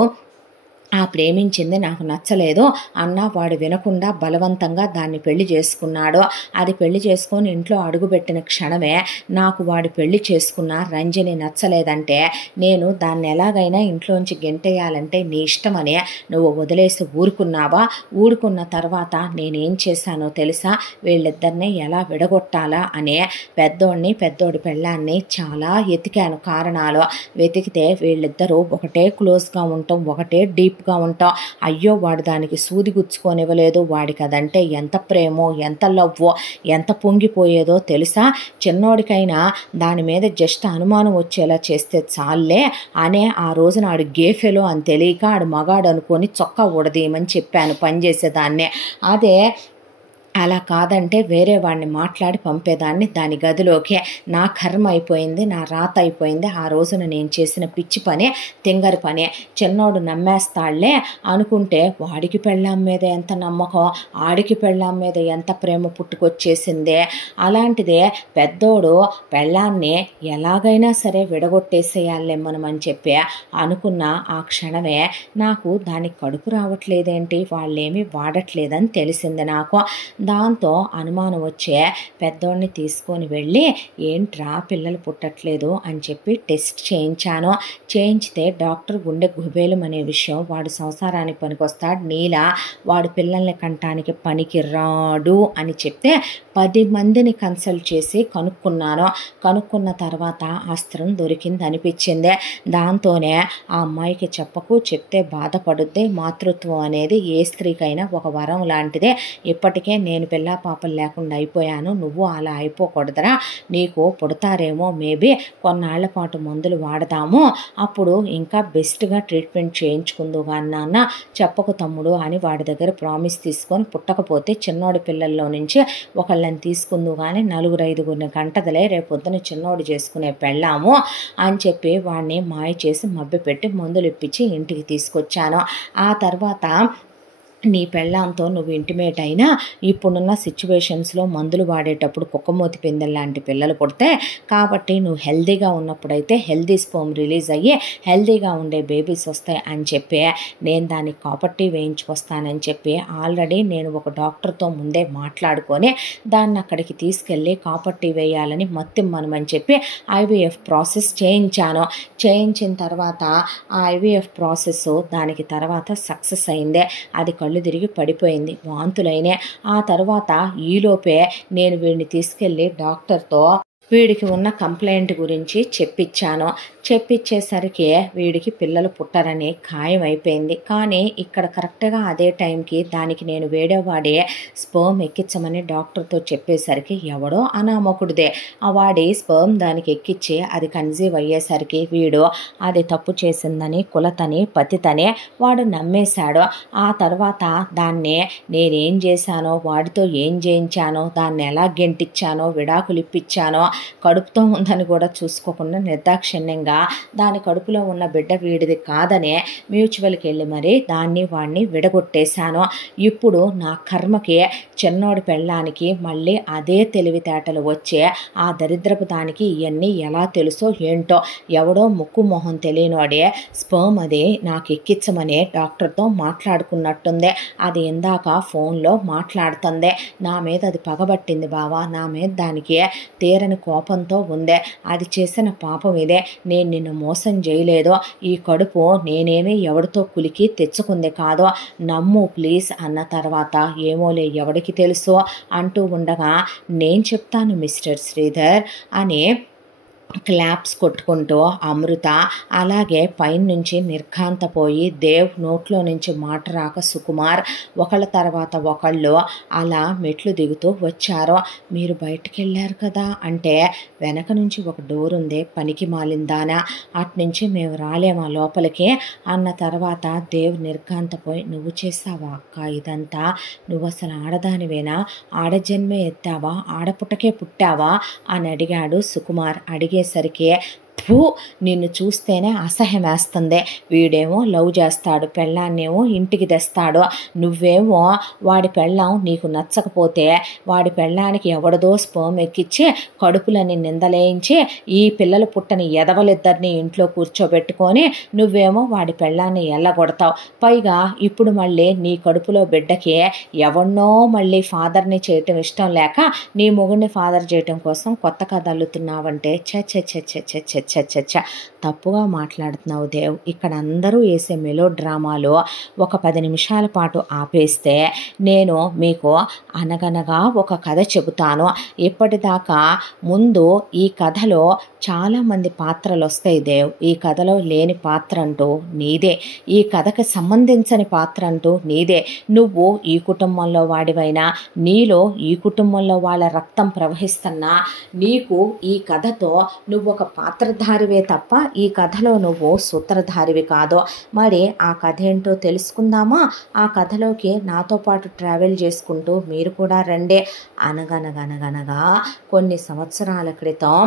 ఆ ప్రేమించింది నాకు నచ్చలేదు అన్న వాడు వినకుండా బలవంతంగా దాన్ని పెళ్లి చేసుకున్నాడు. అది పెళ్లి చేసుకొని ఇంట్లో అడుగుపెట్టిన క్షణమే నాకు వాడు పెళ్లి చేసుకున్న రంజని నచ్చలేదంటే నేను దాన్ని ఎలాగైనా ఇంట్లోంచి గెంటేయాలంటే నీ ఇష్టమని నువ్వు వదిలేసి ఊరుకున్నావా, ఊరుకున్న తర్వాత నేనేం చేశానో తెలుసా, వీళ్ళిద్దరిని ఎలా విడగొట్టాలా అనే పెద్దోడి పెళ్ళాన్ని చాలా ఎతికాను కారణాలు, వెతికితే వీళ్ళిద్దరూ ఒకటే క్లోజ్గా ఉండటం, ఒకటే డీప్ చీప్గా ఉంటాం. అయ్యో వాడు దానికి సూది గుచ్చుకొనివ్వలేదు, వాడికి అదంటే ఎంత ప్రేమో ఎంత లవ్వో ఎంత పొంగిపోయేదో తెలుసా, చిన్నోడికైనా దాని మీద జస్ట్ అనుమానం వచ్చేలా చేస్తే చాలే అనే ఆ రోజున ఆడు గేఫెలో అని తెలియక ఆడు మగాడు అనుకొని చొక్కా ఊడదీయమని చెప్పాను పనిచేసేదాన్నే. అదే అలా కాదంటే వేరే వాడిని మాట్లాడి పంపేదాన్ని దాని గదిలోకే. నా కర్మ అయిపోయింది, నా రాత అయిపోయింది. ఆ రోజున నేను చేసిన పిచ్చి పనే, తింగరి పనే. చిన్నోడు నమ్మేస్తాళ్లే అనుకుంటే వాడికి పెళ్ళాం మీద ఎంత నమ్మకం, ఆడికి పెళ్ళాం మీద ఎంత ప్రేమ పుట్టుకొచ్చేసిందే. అలాంటిదే పెద్దోడు పెళ్ళాన్ని ఎలాగైనా సరే విడగొట్టేసేయాలే మనం అని చెప్పి అనుకున్న ఆ క్షణమే నాకు దానికి కడుపు రావట్లేదేంటి, వాళ్ళేమీ వాడట్లేదని తెలిసింది నాకు. దాంతో అనుమానం వచ్చే పెద్దోడిని తీసుకొని వెళ్ళి ఏంట్రా పిల్లలు పుట్టట్లేదు అని చెప్పి టెస్ట్ చేయించాను. చేయించితే డాక్టర్ గుండె గుబేలం అనే విషయం, వాడు సంసారానికి పనికొస్తాడు, నీలా వాడు పిల్లల్ని కంటానికి పనికి రాడు అని చెప్తే 10 మందిని కన్సల్ట్ చేసి కనుక్కున్న తర్వాత అస్త్రం దొరికింది అనిపించింది. దాంతోనే ఆ అమ్మాయికి చెప్పకు, చెప్తే బాధపడుద్ది. మాతృత్వం అనేది ఏ స్త్రీకైనా ఒక వరం లాంటిదే. ఇప్పటికే నేను పిల్ల పాపలు లేకుండా అయిపోయాను, నువ్వు అలా అయిపోకూడదురా, నీకు పుడతారేమో, మేబీ కొన్నాళ్ల పాటు మందులు వాడదాము, అప్పుడు ఇంకా బెస్ట్గా ట్రీట్మెంట్ చేయించుకుందు కానీ నాన్న, చెప్పకు తమ్ముడు అని వాడి దగ్గర ప్రామిస్ తీసుకొని, పుట్టకపోతే చిన్నోడి పిల్లల్లో నుంచి ఒకళ్ళని తీసుకుందు కానీ 4-5 గంటదలే, రేపొద్దున చిన్నోడు చేసుకునే పెళ్ళాము అని చెప్పి వాడిని మాయ చేసి మభ్యపెట్టి మందులు ఇప్పించి ఇంటికి తీసుకొచ్చాను. ఆ తర్వాత నీ పెళ్ళాంతో నువ్వు ఇంటిమేట్ అయినా ఇప్పుడున్న సిచ్యువేషన్స్లో మందులు వాడేటప్పుడు కుక్కమూతి పిందెల లాంటి పిల్లలు పుడితే, కాబట్టి నువ్వు హెల్దీగా ఉన్నప్పుడైతే హెల్దీ స్పర్మ్ రిలీజ్ అయ్యి హెల్దీగా ఉండే బేబీస్ వస్తాయి అని చెప్పి నేను దానికి కాపర్టీ వేయించుకొస్తానని చెప్పి ఆల్రెడీ నేను ఒక డాక్టర్తో ముందే మాట్లాడుకొని దాన్ని అక్కడికి తీసుకెళ్ళి కాపర్టీ వేయాలని మత్తిమ్మనమని చెప్పి ఐవీఎఫ్ ప్రాసెస్ చేయించాను. చేయించిన తర్వాత ఆ ఐవీఎఫ్ ప్రాసెస్ దానికి తర్వాత సక్సెస్ అయిందే. అది కళ్ళు తిరిగి పడిపోయింది, వాంతులైనాయి. ఆ తర్వాత ఈలోపే నేను వీడిని తీసుకెళ్ళి డాక్టర్తో వీడికి ఉన్న కంప్లైంట్ గురించి చెప్పించేసరికి వీడికి పిల్లలు పుట్టరని ఖాయం అయిపోయింది. కానీ ఇక్కడ కరెక్ట్గా అదే టైంకి దానికి నేను వేడేవాడే స్పర్మ్ ఎక్కించమని డాక్టర్తో చెప్పేసరికి ఎవడో అనామకుడిదే ఆ వాడి స్పర్మ్ దానికి ఎక్కించి అది కన్సీవ్ అయ్యేసరికి వీడు అది తప్పు చేసిందని, కులతని, పతితని వాడు నమ్మేశాడు. ఆ తర్వాత దాన్ని నేనేం చేశానో, వాడితో ఏం చేయించానో, దాన్ని ఎలా గెంటిచ్చానో, విడాకులు ఇప్పించానో, కడుపుతో ఉందని కూడా చూసుకోకుండా నిర్దాక్షిణ్యంగా దాని కడుపులో ఉన్న బిడ్డ వీడిది కాదనే మ్యూచువల్కి వెళ్ళి మరి వాడిని విడగొట్టేశాను. ఇప్పుడు నా కర్మకి చిన్నోడి పెళ్ళానికి మళ్ళీ అదే తెలివితేటలు వచ్చే ఆ దరిద్రపు దానికి ఇవన్నీ ఎలా తెలుసో ఏంటో, ఎవడో ముక్కు మొహం తెలియనోడే స్పర్మ్ అది నాకు ఎక్కించమని డాక్టర్తో మాట్లాడుకున్నట్టుంది. అది ఇందాక ఫోన్లో మాట్లాడుతుంది. నా మీద అది పగబట్టింది బావా, నా మీద దానికి తీరని కోపంతో ఉందే. అది చేసిన పాపం ఇదే. నేను నిన్ను మోసం చేయలేదో, ఈ కడుపు నేనేమి ఎవరితో కులికి తెచ్చుకుంది కాదో, నమ్ము ప్లీజ్ అన్న తర్వాత ఏమోలే ఎవడికి తెలుసు అంటూ ఉండగా నేను చెప్తాను మిస్టర్ శ్రీధర్ అని క్లాప్స్ కొట్టుకుంటూ అమృత, అలాగే పైనుంచి నిర్ఘాంతపోయి దేవ్, నోట్లో నుంచి మాట రాక సుకుమార్ ఒకళ్ళ తర్వాత ఒకళ్ళు అలా మెట్లు దిగుతూ వచ్చారు. మీరు బయటికి వెళ్ళారు కదా అంటే వెనక నుంచి ఒక డోర్ ఉంది, పనికి మాలిందానా, అట్నుంచి మేము రాలేమా లోపలికి అన్న తర్వాత దేవ్ నిర్ఘాంతపోయి, నువ్వు చేసావా అక్క ఇదంతా, నువ్వు అసలు ఆడదానివేనా, ఆడజన్మే ఎత్తావా, ఆడపుట్టకే పుట్టావా అని అడిగాడు సుకుమార్. అడిగేసరికి నిన్ను చూస్తేనే అసహ్యం వేస్తుంది. వీడేమో లవ్ చేస్తాడు, పెళ్ళాన్నేమో ఇంటికి తెస్తాడు, నువ్వేమో వాడి పెళ్ళాం నీకు నచ్చకపోతే వాడి పెళ్ళానికి ఎవడదో స్పర్మ్ ఎక్కించి కడుపులని నిందలేయించి ఈ పిల్లలు పుట్టని ఎదవలిద్దరిని ఇంట్లో కూర్చోబెట్టుకొని నువ్వేమో వాడి పెళ్ళాన్ని ఎల్లగొడతావు. పైగా ఇప్పుడు మళ్ళీ నీ కడుపులో బిడ్డకి ఎవన్నో మళ్ళీ ఫాదర్ని చేయటం ఇష్టం లేక నీ మొగుడిని ఫాదర్ చేయటం కోసం కొత్త కథ అల్లుతున్నావంటే ఛ ఛ ఛ ఛ ఛ చచ్చచ్చచ్చ తప్పుగా మాట్లాడుతున్నావు దేవ్. ఇక్కడ అందరూ వేసే మెలో డ్రామాలో ఒక 10 నిమిషాల పాటు ఆపేస్తే నేను మీకు అనగనగా ఒక కథ చెబుతాను. ఇప్పటిదాకా ముందు ఈ కథలో చాలామంది పాత్రలు వస్తాయి దేవ్. ఈ కథలో లేని పాత్ర అంటూ నీదే, ఈ కథకి సంబంధించని పాత్ర అంటూ నీదే. నువ్వు ఈ కుటుంబంలో వాడివైనా, నీలో ఈ కుటుంబంలో వాళ్ళ రక్తం ప్రవహిస్తున్నా, నీకు ఈ కథతో నువ్వు ఒక పాత్రధారివే తప్ప ఈ కథలో నువ్వు సూత్రధారివి కాదు. మరి ఆ కథ ఏంటో తెలుసుకుందామా? ఆ కథలోకి నాతో పాటు ట్రావెల్ చేసుకుంటూ మీరు కూడా రండి. అనగనగనగనగా కొన్ని సంవత్సరాల క్రితం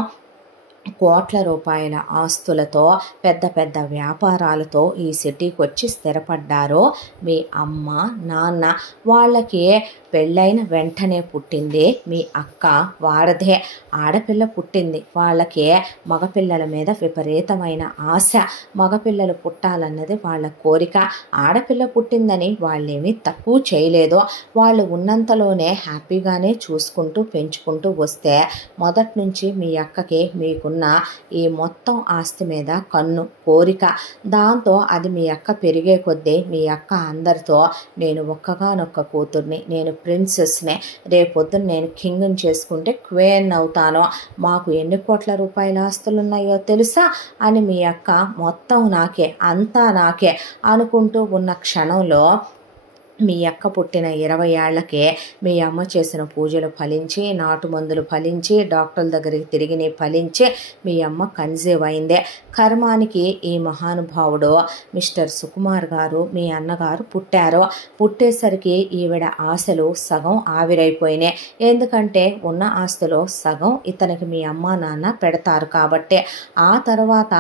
కోట్ల రూపాయల ఆస్తులతో పెద్ద పెద్ద వ్యాపారాలతో ఈ సిటీకి వచ్చి స్థిరపడ్డారు మీ అమ్మ నాన్న. వాళ్ళకి పెళ్ళైన వెంటనే పుట్టింది మీ అక్క వారధే. ఆడపిల్ల పుట్టింది. వాళ్ళకి మగపిల్లల మీద విపరీతమైన ఆశ. మగపిల్లలు పుట్టాలన్నది వాళ్ళ కోరిక. ఆడపిల్ల పుట్టిందని వాళ్ళేమీ తక్కువ చేయలేదు. వాళ్ళు ఉన్నంతలోనే హ్యాపీగానే చూసుకుంటూ పెంచుకుంటూ వస్తే మొదటి నుంచి మీ అక్కకి మీకున్న ఈ మొత్తం ఆస్తి మీద కన్ను కోరిక. దాంతో అది మీ అక్క పెరిగే కొద్దీ మీ అక్క అందరితో నేను ఒక్కగానొక్క కూతుర్ని, నేను ప్రిన్సెస్నే, రేపొద్దున నేను కింగ్ని చేసుకుంటే క్వీన్ అవుతాను, మాకు ఎన్ని కోట్ల రూపాయల ఆస్తులు ఉన్నాయో తెలుసా అని మీ అక్క మొత్తం నాకే, అంతా నాకే అనుకుంటూ ఉన్న క్షణంలో మీ అక్క పుట్టిన 20 ఏళ్లకే మీ అమ్మ చేసిన పూజలు ఫలించి, నాటు మందులు ఫలించి, డాక్టర్ల దగ్గరికి తిరిగి ఫలించి మీ అమ్మ కన్సీవ్ అయిందే. కర్మానికి ఈ మహానుభావుడు మిస్టర్ సుకుమార్ గారు మీ అన్నగారు పుట్టారు. పుట్టేసరికి ఈవిడ ఆశలు సగం ఆవిరైపోయినాయి. ఎందుకంటే ఉన్న ఆస్తులో సగం ఇతనికి మీ అమ్మ నాన్న పెడతారు కాబట్టి. ఆ తర్వాత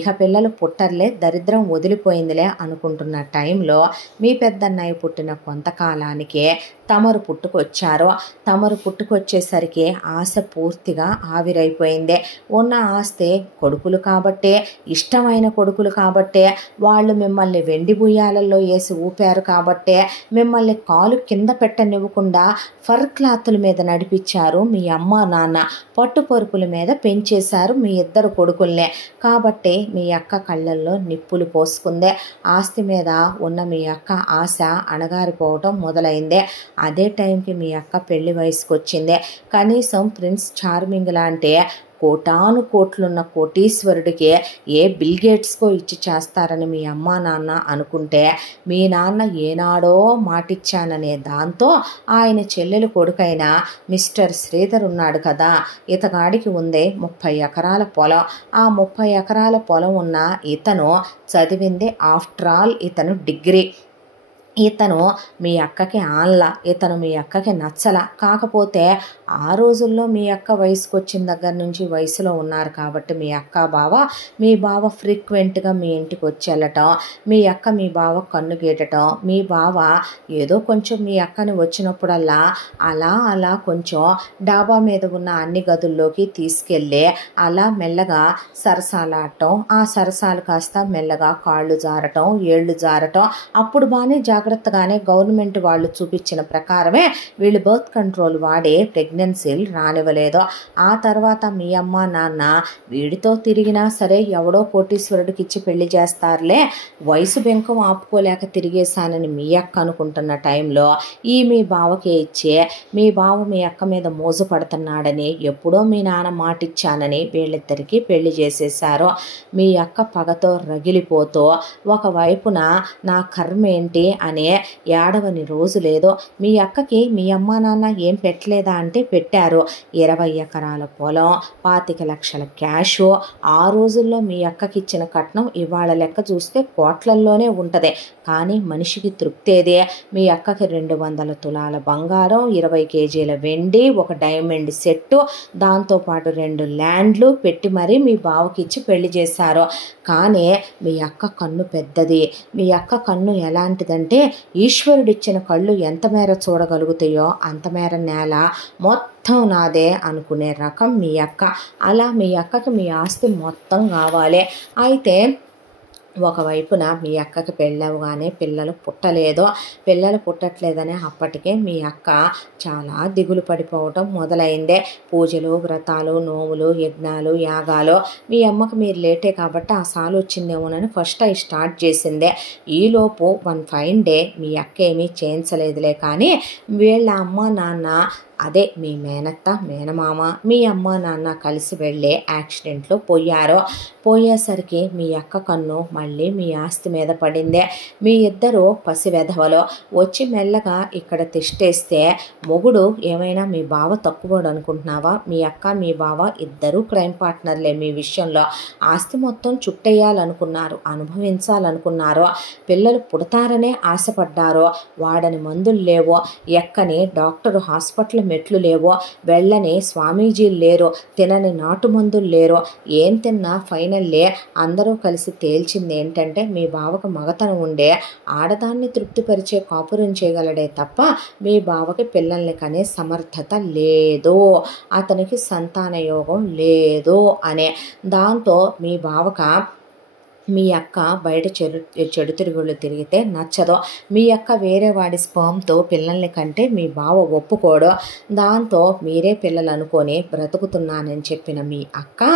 ఇక పిల్లలు పుట్టర్లే, దరిద్రం వదిలిపోయిందిలే అనుకుంటున్న టైంలో మీ పెద్దన్నయ్య పుట్టిన కొంతకాలానికే తమరు పుట్టుకొచ్చారు. తమరు పుట్టుకొచ్చేసరికి ఆశ పూర్తిగా ఆవిరైపోయింది. ఉన్న ఆస్తి కొడుకులు కాబట్టే, ఇష్టమైన కొడుకులు కాబట్టే, వాళ్ళు మిమ్మల్ని వెండి బుయ్యాలల్లో వేసి ఊపారు కాబట్టే, మిమ్మల్ని కాలు కింద పెట్టనివ్వకుండా ఫర్ క్లాతుల మీద నడిపించారు మీ అమ్మ నాన్న. పట్టుపరుపుల మీద పెంచేశారు మీ ఇద్దరు కొడుకుల్నే. కాబట్టి మీ అక్క కళ్ళల్లో నిప్పులు పోసుకుందే. ఆస్తి మీద ఉన్న మీ అక్క ఆశ అణగారిపోవటం మొదలైందే. అదే టైంకి మీ అక్క పెళ్లి వయసుకు వచ్చిందే. కనీసం ప్రిన్స్ చార్మింగ్ లాంటి కోటాను కోట్లున్న కోటీశ్వరుడికి ఏ బిల్గేట్స్కో ఇచ్చి చేస్తారని మీ అమ్మా నాన్న అనుకుంటే, మీ నాన్న ఏనాడో మాటిచ్చాననే దాంతో ఆయన చెల్లెలు కొడుకైన మిస్టర్ శ్రీధర్ ఉన్నాడు కదా, ఇతగాడికి ఉందే 30 ఎకరాల పొలం. ఆ 30 ఎకరాల పొలం ఉన్న ఇతను చదివింది ఆఫ్టర్ ఆల్ ఇతను డిగ్రీ. ఇతను మీ అక్కకి ఆన్ల, ఇతను మీ అక్కకి నచ్చల. కాకపోతే ఆ రోజుల్లో మీ అక్క వయసుకు వచ్చిన దగ్గర నుంచి వయసులో ఉన్నారు కాబట్టి మీ అక్క బావ, మీ బావ ఫ్రీక్వెంట్గా మీ ఇంటికి వచ్చి వెళ్ళటం, మీ అక్క మీ బావ కన్ను గీటటం, మీ బావ ఏదో కొంచెం మీ అక్కని వచ్చినప్పుడల్లా అలా అలా కొంచెం డాబా మీద ఉన్న అన్ని గదుల్లోకి తీసుకెళ్ళి అలా మెల్లగా సరసాలాడటం, ఆ సరసాలు కాస్త మెల్లగా కాళ్ళు జారటం, ఏళ్ళు జారటం. అప్పుడు బాగానే జాగ్రత్తగానే గవర్నమెంట్ వాళ్ళు చూపించిన ప్రకారమే వీళ్ళు బర్త్ కంట్రోల్ వాడి ప్రెగ్నెన్సీలు రానివ్వలేదు. ఆ తర్వాత మీ అమ్మ నాన్న వీడితో తిరిగినా సరే ఎవడో కోటీశ్వరుడికి ఇచ్చి పెళ్లి చేస్తారులే, వయసు బెంకం ఆపుకోలేక తిరిగేశానని మీ అక్క అనుకుంటున్న టైంలో ఈ మీ బావకే ఇచ్చే, మీ బావ మీ అక్క మీద మోజు పడుతున్నాడని, ఎప్పుడో మీ నాన్న మాటిచ్చానని వీళ్ళిద్దరికీ పెళ్లి చేసేశారు. మీ అక్క పగతో రగిలిపోతూ ఒకవైపున నా కర్మ ఏంటి అనే ఏడవని రోజు లేదో. మీ అక్కకి మీ అమ్మా నాన్న ఏం పెట్టలేదా అంటే పెట్టారు. 20 ఎకరాల పొలం, 25 లక్షల క్యాషు. ఆ రోజుల్లో మీ అక్కకి ఇచ్చిన కట్నం ఇవాళ లెక్క చూస్తే కోట్లల్లోనే ఉంటుంది. కానీ మనిషికి తృప్తేదే. మీ అక్కకి 200 తులాల బంగారం, 20 కేజీల వెండి, ఒక డైమండ్ సెట్టు, దాంతోపాటు 2 ల్యాండ్లు పెట్టి మరీ మీ బావకి ఇచ్చి పెళ్లి చేశారు. కానీ మీ అక్క కన్ను పెద్దది. మీ అక్క కన్ను ఎలాంటిదంటే ఈశ్వరుడిచ్చిన కళ్ళు ఎంత మేర చూడగలుగుతాయో అంత మేర నేల మొత్తం నాదే అనుకునే రకం మీ అక్క. అలా మీ అక్కకి మీ ఆస్తి మొత్తం కావాలి. అయితే ఒకవైపున మీ అక్కకి పెళ్ళవగానే పిల్లలు పుట్టట్లేదని అప్పటికే మీ అక్క చాలా దిగులు పడిపోవటం మొదలైందే. పూజలు, వ్రతాలు, నోములు, యజ్ఞాలు, యాగాలు. మీ అమ్మకు మీరు లేటే కాబట్టి ఆ సాలు వచ్చిందేమోనని ఫస్ట్ అవి స్టార్ట్ చేసిందే. ఈలోపు వన్ ఫైన్ డే మీ అక్క ఏమీ చేయించలేదులే, కానీ వీళ్ళ అమ్మ నాన్న, అదే మీ మేనత్త, మేనమామ, మీ అమ్మ నాన్న కలిసి వెళ్ళే యాక్సిడెంట్లో పోయేసరికి మీ అక్క కన్ను మళ్ళీ మీ ఆస్తి మీద పడిందే. మీ ఇద్దరు పసివెధవలో వచ్చి మెల్లగా ఇక్కడ తిష్టేస్తే మొగుడు ఏమైనా మీ బావ తక్కువడు అనుకుంటున్నావా? మీ అక్క మీ బావ ఇద్దరు క్రైమ్ పార్ట్నర్లే. మీ విషయంలో ఆస్తి మొత్తం చుట్టేయాలనుకున్నారు, అనుభవించాలనుకున్నారు. పిల్లలు పుడతారనే ఆశపడ్డారు. వాడని మందులు లేవో, ఎక్కని డాక్టరు హాస్పిటల్ మెట్లు లేవో, వెళ్ళని స్వామీజీలు లేరు, తినని నాటు మందులు లేరు. ఏం తిన్నా ఫైనల్లే అందరూ కలిసి తేల్చింది ఏంటంటే మీ బావకు మగతనం ఉండే ఆడదాన్ని తృప్తిపరిచే కాపురం చేయగలడే తప్ప మీ బావకి పిల్లల్ని కనే సమర్థత లేదు, అతనికి సంతాన యోగం లేదు అనే. దాంతో మీ బావక మీ అక్క బయట చెడు తిరుగుళ్ళు తిరిగితే నచ్చదు. మీ అక్క వేరే వాడి స్పర్మ్తో పిల్లల్ని కంటే మీ బావ ఒప్పుకోడు. దాంతో మీరే పిల్లలు అనుకొని బ్రతుకుతున్నానని చెప్పిన మీ అక్క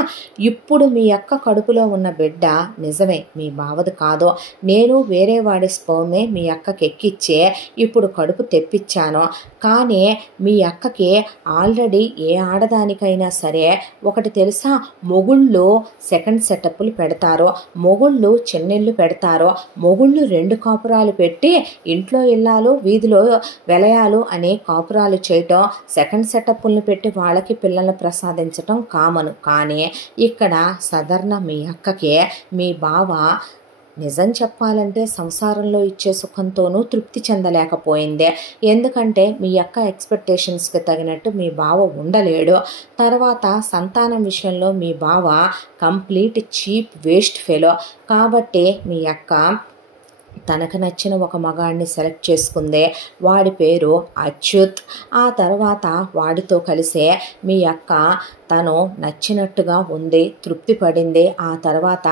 ఇప్పుడు మీ అక్క కడుపులో ఉన్న బిడ్డ నిజమే మీ బావది కాదు, నేను వేరే వాడి స్పర్మే మీ అక్కకి ఎక్కిచ్చే ఇప్పుడు కడుపు తెప్పించాను. కానీ మీ అక్కకి ఆల్రెడీ ఏ ఆడదానికైనా సరే ఒకటి తెలుసా, మొగుళ్ళు సెకండ్ సెటప్లు పెడతారు, మొగుళ్ళు చెన్నెళ్ళు పెడతారు. మొగుళ్ళు 2 కాపురాలు పెట్టి ఇంట్లో ఇల్లాలు వీధిలో వెలయాలు అనే కాపురాలు చేయటం, సెకండ్ సెటప్లను పెట్టి వాళ్ళకి పిల్లల్ని ప్రసాదించటం కామను. కానీ ఇక్కడ సాధారణ మీ అక్కకే మీ బావ నిజం చెప్పాలంటే సంసారంలో ఇచ్చే సుఖంతోనూ తృప్తి చెందలేకపోయిందే. ఎందుకంటే మీ అక్క ఎక్స్పెక్టేషన్స్కి తగినట్టు మీ బావ ఉండలేడు. తర్వాత సంతానం విషయంలో మీ బావ కంప్లీట్ చీప్ వేస్ట్ ఫెలో. కాబట్టి మీ అక్క తనకు నచ్చిన ఒక మగాడిని సెలెక్ట్ చేసుకుందే. వాడి పేరు అచ్యుత్. ఆ తర్వాత వాడితో కలిసే మీ అక్క తను నచ్చినట్టుగా ఉంది, తృప్తి పడింది. ఆ తర్వాత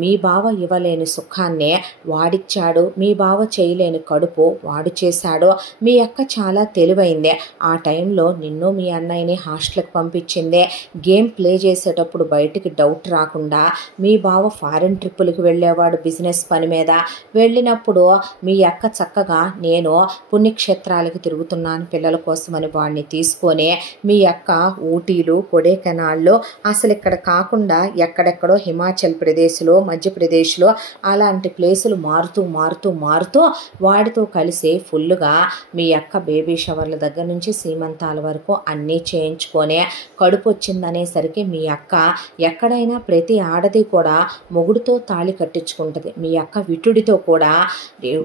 మీ బావ ఇవ్వలేని సుఖాన్నే వాడిచ్చాడు, మీ బావ చేయలేని కడుపు వాడు చేశాడు. మీ అక్క చాలా తెలివైందే. ఆ టైంలో నిన్ను మీ అన్నయ్యని హాస్టల్కి పంపించిందే. గేమ్ ప్లే చేసేటప్పుడు బయటికి డౌట్ రాకుండా మీ బావ ఫారిన్ ట్రిప్పులకి వెళ్ళేవాడు బిజినెస్ పని మీద. వెళ్ళినప్పుడు మీ అక్క చక్కగా నేను పుణ్యక్షేత్రాలకి తిరుగుతున్నాను పిల్లల కోసమని వాడిని తీసుకొని మీ అక్క ఊటీలు, కొడైకెనాల్లో, అసలు ఇక్కడ కాకుండా ఎక్కడెక్కడో హిమాచల్ ప్రదేశ్లో, మధ్యప్రదేశ్లో అలాంటి ప్లేసులు మారుతూ వాడితో కలిసి ఫుల్గా మీ అక్క బేబీ షవర్ల దగ్గర నుంచి సీమంతాల వరకు అన్నీ చేయించుకొని కడుపు వచ్చిందనేసరికి మీ అక్క ఎక్కడైనా ప్రతి ఆడది కూడా మొగుడితో తాళి కట్టించుకుంటుంది. మీ అక్క విటుడితో కూడా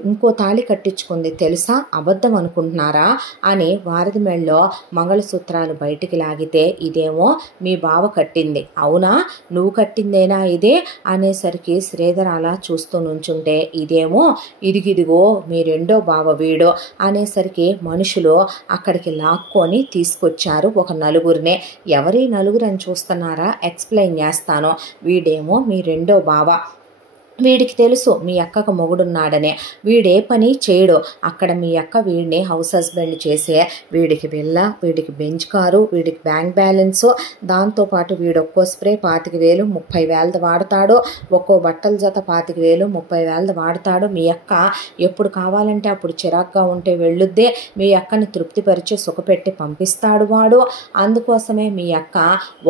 ఇంకో తాళి కట్టించుకుంది తెలుసా, అబద్ధం అనుకుంటున్నారా అని వారిది మెళ్ళలో మంగళసూత్రాలు బయటికి లాగితే ఇదేమో మీ బావ కట్టింది. అవునా, నువ్వు కట్టిందేనా ఇదే అనేసరికి శ్రీధర్ అలా చూస్తూ నుంచుంటే ఇదేమో ఇదిగిదిగో మీ రెండో బావ వీడు అనేసరికి మనుషులు అక్కడికి లాక్కొని తీసుకొచ్చారు ఒక నలుగురినే. ఎవరి నలుగురు అని చూస్తున్నారా, ఎక్స్ప్లెయిన్ చేస్తాను. వీడేమో మీ రెండో బావ. వీడికి తెలుసు మీ అక్కకు మొగుడున్నాడనే. వీడే పని చేయడు. అక్కడ మీ అక్క వీడిని హౌస్ హస్బెండ్ చేసే వీడికి వెళ్ళ, వీడికి బెంచ్ కారు, వీడికి బ్యాంక్ బ్యాలెన్సు, దాంతోపాటు వీడు ఒక్కో స్ప్రే 25,000 30,000 వాడతాడు, ఒక్కో బట్టల జత 25,000 30,000 వాడతాడు. మీ అక్క ఎప్పుడు కావాలంటే అప్పుడు చిరాగ్గా ఉంటే వెళ్ళుద్దే. మీ అక్కని తృప్తిపరిచి సుఖపెట్టి పంపిస్తాడు వాడు. అందుకోసమే మీ అక్క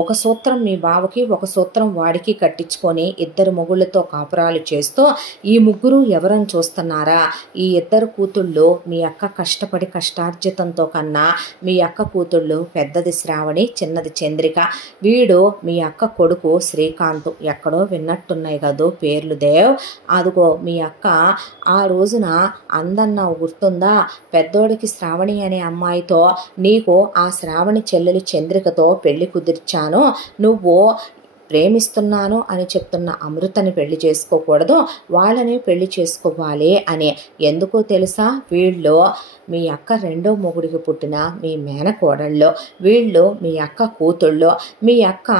ఒక సూత్రం మీ బావకి, ఒక సూత్రం వాడికి కట్టించుకొని ఇద్దరు మొగుళ్ళతో కాపురాలు చేస్తూ ఈ ముగ్గురు ఎవరని చూస్తున్నారా, ఈ ఇద్దరు కూతుళ్ళు మీ అక్క కష్టపడి కష్టార్జితంతో కన్నా మీ అక్క కూతుళ్ళు పెద్దది శ్రావణి, చిన్నది చంద్రిక. వీడు మీ అక్క కొడుకు శ్రీకాంత్. ఎక్కడో విన్నట్టున్నాయి కదూ పేర్లు దేవ్. అదిగో మీ అక్క ఆ రోజున అందన్నావు గుర్తుందా, పెద్దోడికి శ్రావణి అనే అమ్మాయితో నీకు ఆ శ్రావణి చెల్లెలు చంద్రికతో పెళ్లి కుదిర్చాను, నువ్వు ప్రేమిస్తున్నాను అని చెప్తున్న అమృతని పెళ్లి చేసుకోకూడదు, వాళ్ళని పెళ్లి చేసుకోవాలి అని. ఎందుకో తెలుసా, వీళ్ళు మీ అక్క రెండో మొగుడికి పుట్టిన మీ మేనకోడళ్ళు, వీళ్ళు మీ అక్క కూతుళ్ళు. మీ అక్క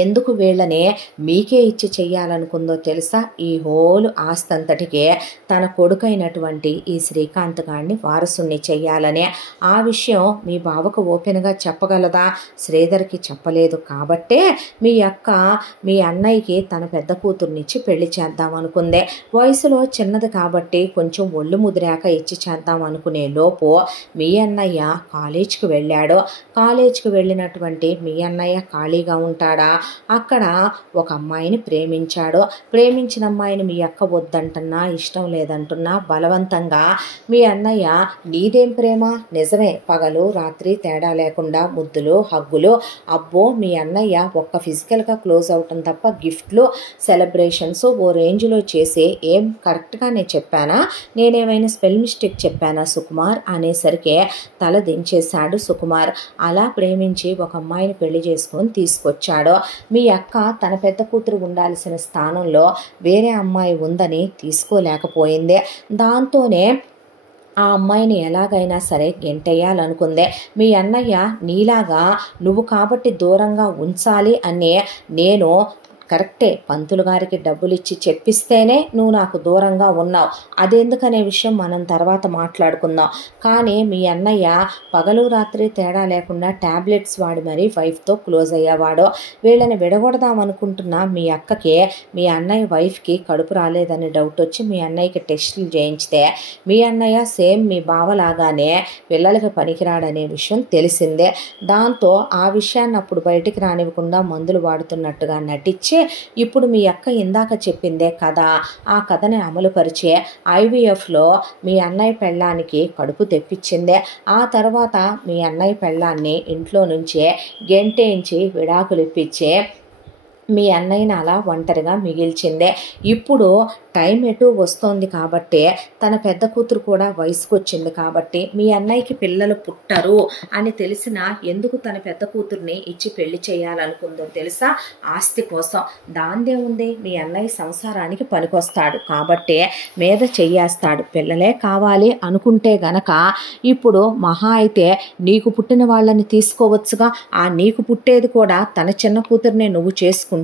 ఎందుకు వీళ్ళని మీకే ఇచ్చి చెయ్యాలనుకుందో తెలుసా? ఈ హోల్ ఆస్తంతటికే తన కొడుకైనటువంటి ఈ శ్రీకాంత్ గారిని వారసుని చెయ్యాలనే. ఆ విషయం మీ బావకు ఓపెన్గా చెప్పగలదా? శ్రీధర్కి చెప్పలేదు కాబట్టే మీ అక్క మీ అన్నయ్యకి తన పెద్ద కూతుర్నిచ్చి పెళ్లి చేద్దాం అనుకుందే. వయసులో చిన్నది కాబట్టి కొంచెం ఒళ్ళు ముదిరాక ఇచ్చి చేద్దాం అనుకునే లోపు మీ అన్నయ్య కాలేజీకి వెళ్ళాడు. కాలేజీకి వెళ్ళినటువంటి మీ అన్నయ్య ఖాళీగా ఉంటాడా? అక్కడ ఒక అమ్మాయిని ప్రేమించాడు. ప్రేమించిన అమ్మాయిని మీ అక్క వద్దంటున్నా, ఇష్టం లేదంటున్నా బలవంతంగా మీ అన్నయ్య నీదేం ప్రేమ, నిజమే పగలు రాత్రి తేడా లేకుండా ముద్దులు హగ్గులు. అబ్బో మీ అన్నయ్య ఒక్క ఫిజికల్గా క్లోజ్ అవటం తప్ప గిఫ్ట్లు సెలబ్రేషన్స్ ఓ రేంజ్లో చేసి ఏం కరెక్ట్గా నేను చెప్పానా, నేనేమైనా స్పెల్ మిస్టేక్ చెప్పానా సుకుమార్ అనేసరికి తల దించేశాడు సుకుమార్. అలా ప్రేమించి ఒక అమ్మాయిని పెళ్లి చేసుకొని తీసుకొచ్చాడు. మీ అక్క తన పెద్ద కూతురు ఉండాల్సిన స్థానంలో వేరే అమ్మాయి ఉందని తీసుకోలేకపోయింది. దాంతోనే ఆ అమ్మాయిని ఎలాగైనా సరే గెంటేయాలనుకుందే. మీ అన్నయ్య నీలాగా నువ్వు కాబట్టి దూరంగా ఉంచాలి అని నేను కరెక్టే పంతులు గారికి డబ్బులు ఇచ్చి చెప్పిస్తేనే నువ్వు నాకు దూరంగా ఉన్నావు. అదెందుకనే విషయం మనం తర్వాత మాట్లాడుకుందాం. కానీ మీ అన్నయ్య పగలు రాత్రి తేడా లేకుండా ట్యాబ్లెట్స్ వాడి మరీ వైఫ్తో క్లోజ్ అయ్యేవాడు. వీళ్ళని విడగొడదాం అనుకుంటున్న మీ అక్కకి మీ అన్నయ్య వైఫ్కి కడుపు రాలేదని డౌట్ వచ్చి మీ అన్నయ్యకి టెస్టులు చేయించితే మీ అన్నయ్య సేమ్ మీ బావలాగానే పిల్లలకి పనికిరాడనే విషయం తెలిసిందే. దాంతో ఆ విషయాన్ని అప్పుడు బయటికి రానివ్వకుండా మందులు వాడుతున్నట్టుగా నటించి ఇప్పుడు మీ అక్క ఇందాక చెప్పిందే కథ, ఆ కథని అమలుపరిచే IVFలో మీ అన్నయ్య పెళ్ళానికి కడుపు తెప్పించిందే. ఆ తర్వాత మీ అన్నయ్య పెళ్ళాన్ని ఇంట్లో నుంచే గెంటేయించి విడాకులు ఇప్పించే మీ అన్నయ్యని అలా ఒంటరిగా మిగిల్చిందే. ఇప్పుడు టైం ఎటు వస్తోంది కాబట్టి తన పెద్ద కూతురు కూడా వయసుకు వచ్చింది కాబట్టి మీ అన్నయ్యకి పిల్లలు పుట్టరు అని తెలిసినా ఎందుకు తన పెద్ద కూతుర్ని ఇచ్చి పెళ్లి చేయాలనుకుందో తెలుసా? ఆస్తి కోసం. దాందే ఉంది, మీ అన్నయ్య సంసారానికి పనికొస్తాడు కాబట్టి మీద చెయ్యేస్తాడు. పిల్లలే కావాలి అనుకుంటే గనక ఇప్పుడు మహా అయితే నీకు పుట్టిన వాళ్ళని తీసుకోవచ్చుగా. ఆ నీకు పుట్టేది కూడా తన చిన్న కూతుర్నే నువ్వు చేసుకుంటే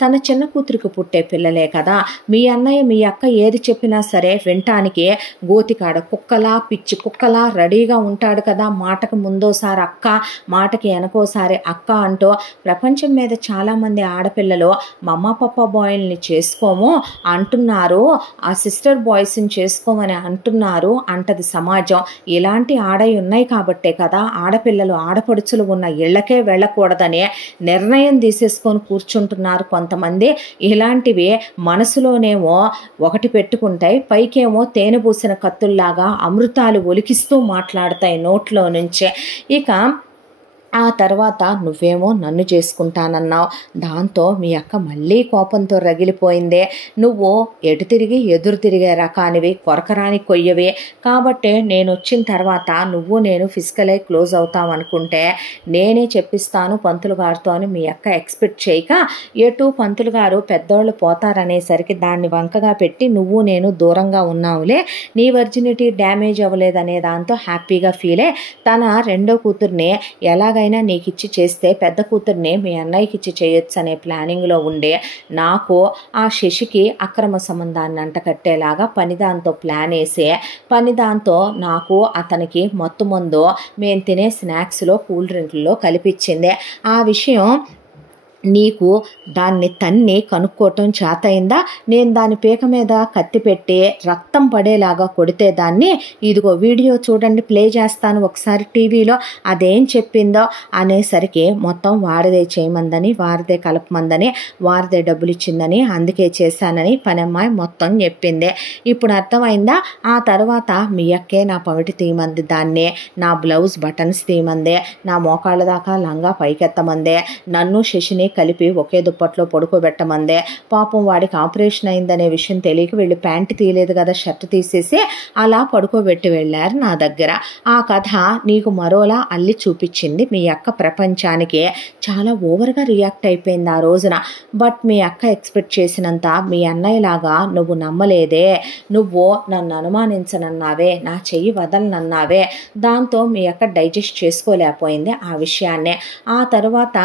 తన చిన్న కూతురికి పుట్టే పిల్లలే కదా. మీ అన్నయ్య మీ అక్క ఏది చెప్పినా సరే వినటానికి గోతికాడ కుక్కలా పిచ్చి కుక్కలా రెడీగా ఉంటాడు కదా. మాటకు ముందోసారి అక్క, మాటకి వెనకోసారి అక్క అంటూ ప్రపంచం మీద చాలామంది ఆడపిల్లలు మమ్మ పప్ప బాయ్ల్ని చేసుకోము అంటున్నారు, ఆ సిస్టర్ బాయ్స్ని చేసుకోమని అంటున్నారు అంటది సమాజం. ఇలాంటి ఆడయి ఉన్నాయి కాబట్టే కదా ఆడపిల్లలు ఆడపడుచులు ఉన్న ఇళ్లకే వెళ్ళకూడదనే నిర్ణయం తీసేసుకొని కూర్చుంటున్నారు కొంతమంది. ఇలాంటివి మనసులోనేమో ఒకటి పెట్టుకుంటాయి, పైకేమో తేనె పూసిన కత్తుల్లాగా అమృతాలు ఒలికిస్తూ మాట్లాడతాయి నోట్లో నుంచే. ఇక ఆ తర్వాత నువ్వేమో నన్ను చేసుకుంటానన్నావు. దాంతో మీ అక్క మళ్ళీ కోపంతో రగిలిపోయిందే. నువ్వు ఎటు తిరిగి ఎదురు తిరిగే రకానివి, కొరకరాని కొయ్యవి కాబట్టి నేను వచ్చిన తర్వాత నువ్వు నేను ఫిజికలై క్లోజ్ అవుతాం అనుకుంటే నేనే చెప్పిస్తాను పంతులు గారితో అని మీ అక్క ఎక్స్పెక్ట్ చేయక ఎటు పంతులు గారు పెద్దోళ్ళు పోతారనేసరికి దాన్ని వంకగా పెట్టి నువ్వు నేను దూరంగా ఉన్నావులే, నీ వర్జినిటీ డ్యామేజ్ అవ్వలేదనే దాంతో హ్యాపీగా ఫీలే తన రెండో కూతుర్ని ఎలాగైనా నీకిచ్చి చేస్తే పెద్ద కూతుర్ని మీ అన్నయ్యకి ఇచ్చి చేయొచ్చు అనే ప్లానింగ్లో ఉండే నాకు ఆ శశికి అక్రమ సంబంధాన్ని అంటకట్టేలాగా పనిదాంతో ప్లాన్ వేసే పనిదాంతో నాకు అతనికి మత్తు మందు మేము తినే స్నాక్స్లో కూల్ డ్రింక్లో కలిపించింది. ఆ విషయం నీకు దాన్ని తన్ని కనుక్కోవటం చేతయిందా? నేను దాని పీక మీద కత్తి పెట్టి రక్తం పడేలాగా కొడితే దాన్ని ఇదిగో వీడియో చూడండి, ప్లే చేస్తాను ఒకసారి టీవీలో, అదేం చెప్పిందో అనేసరికి మొత్తం వారిదే చేయమందని, వారిదే కలపమందని, వారిదే డబ్బులు ఇచ్చిందని, అందుకే చేశానని పనమ్మాయి మొత్తం చెప్పింది. ఇప్పుడు అర్థమైందా? ఆ తర్వాత మీ అక్కే నా పమిటి తీయమంది, దాన్ని నా బ్లౌజ్ బటన్స్ తీయమందే, నా మోకాళ్ళ దాకా లంగా పైకెత్తమందే, నన్ను శశిని కలిపి ఒకే దుప్పట్లో పడుకోబెట్టమందే. పాపం వాడికి ఆపరేషన్ అయిందనే విషయం తెలియక వీళ్ళు ప్యాంటు తీయలేదు కదా, షర్ట్ తీసేసి అలా పడుకోబెట్టి వెళ్ళారు నా దగ్గర. ఆ కథ నీకు మరోలా అల్లి చూపించింది మీ అక్క ప్రపంచానికి. చాలా ఓవర్గా రియాక్ట్ అయిపోయింది ఆ రోజున. బట్ మీ అక్క ఎక్స్పెక్ట్ చేసినంత మీ అన్నయ్యలాగా నువ్వు నమ్మలేదే. నువ్వు నన్ను అనుమానించనన్నావే, నా చెయ్యి వదలనన్నావే. దాంతో మీ అక్క డైజెస్ట్ చేసుకోలేకపోయింది ఆ విషయాన్నే. ఆ తర్వాత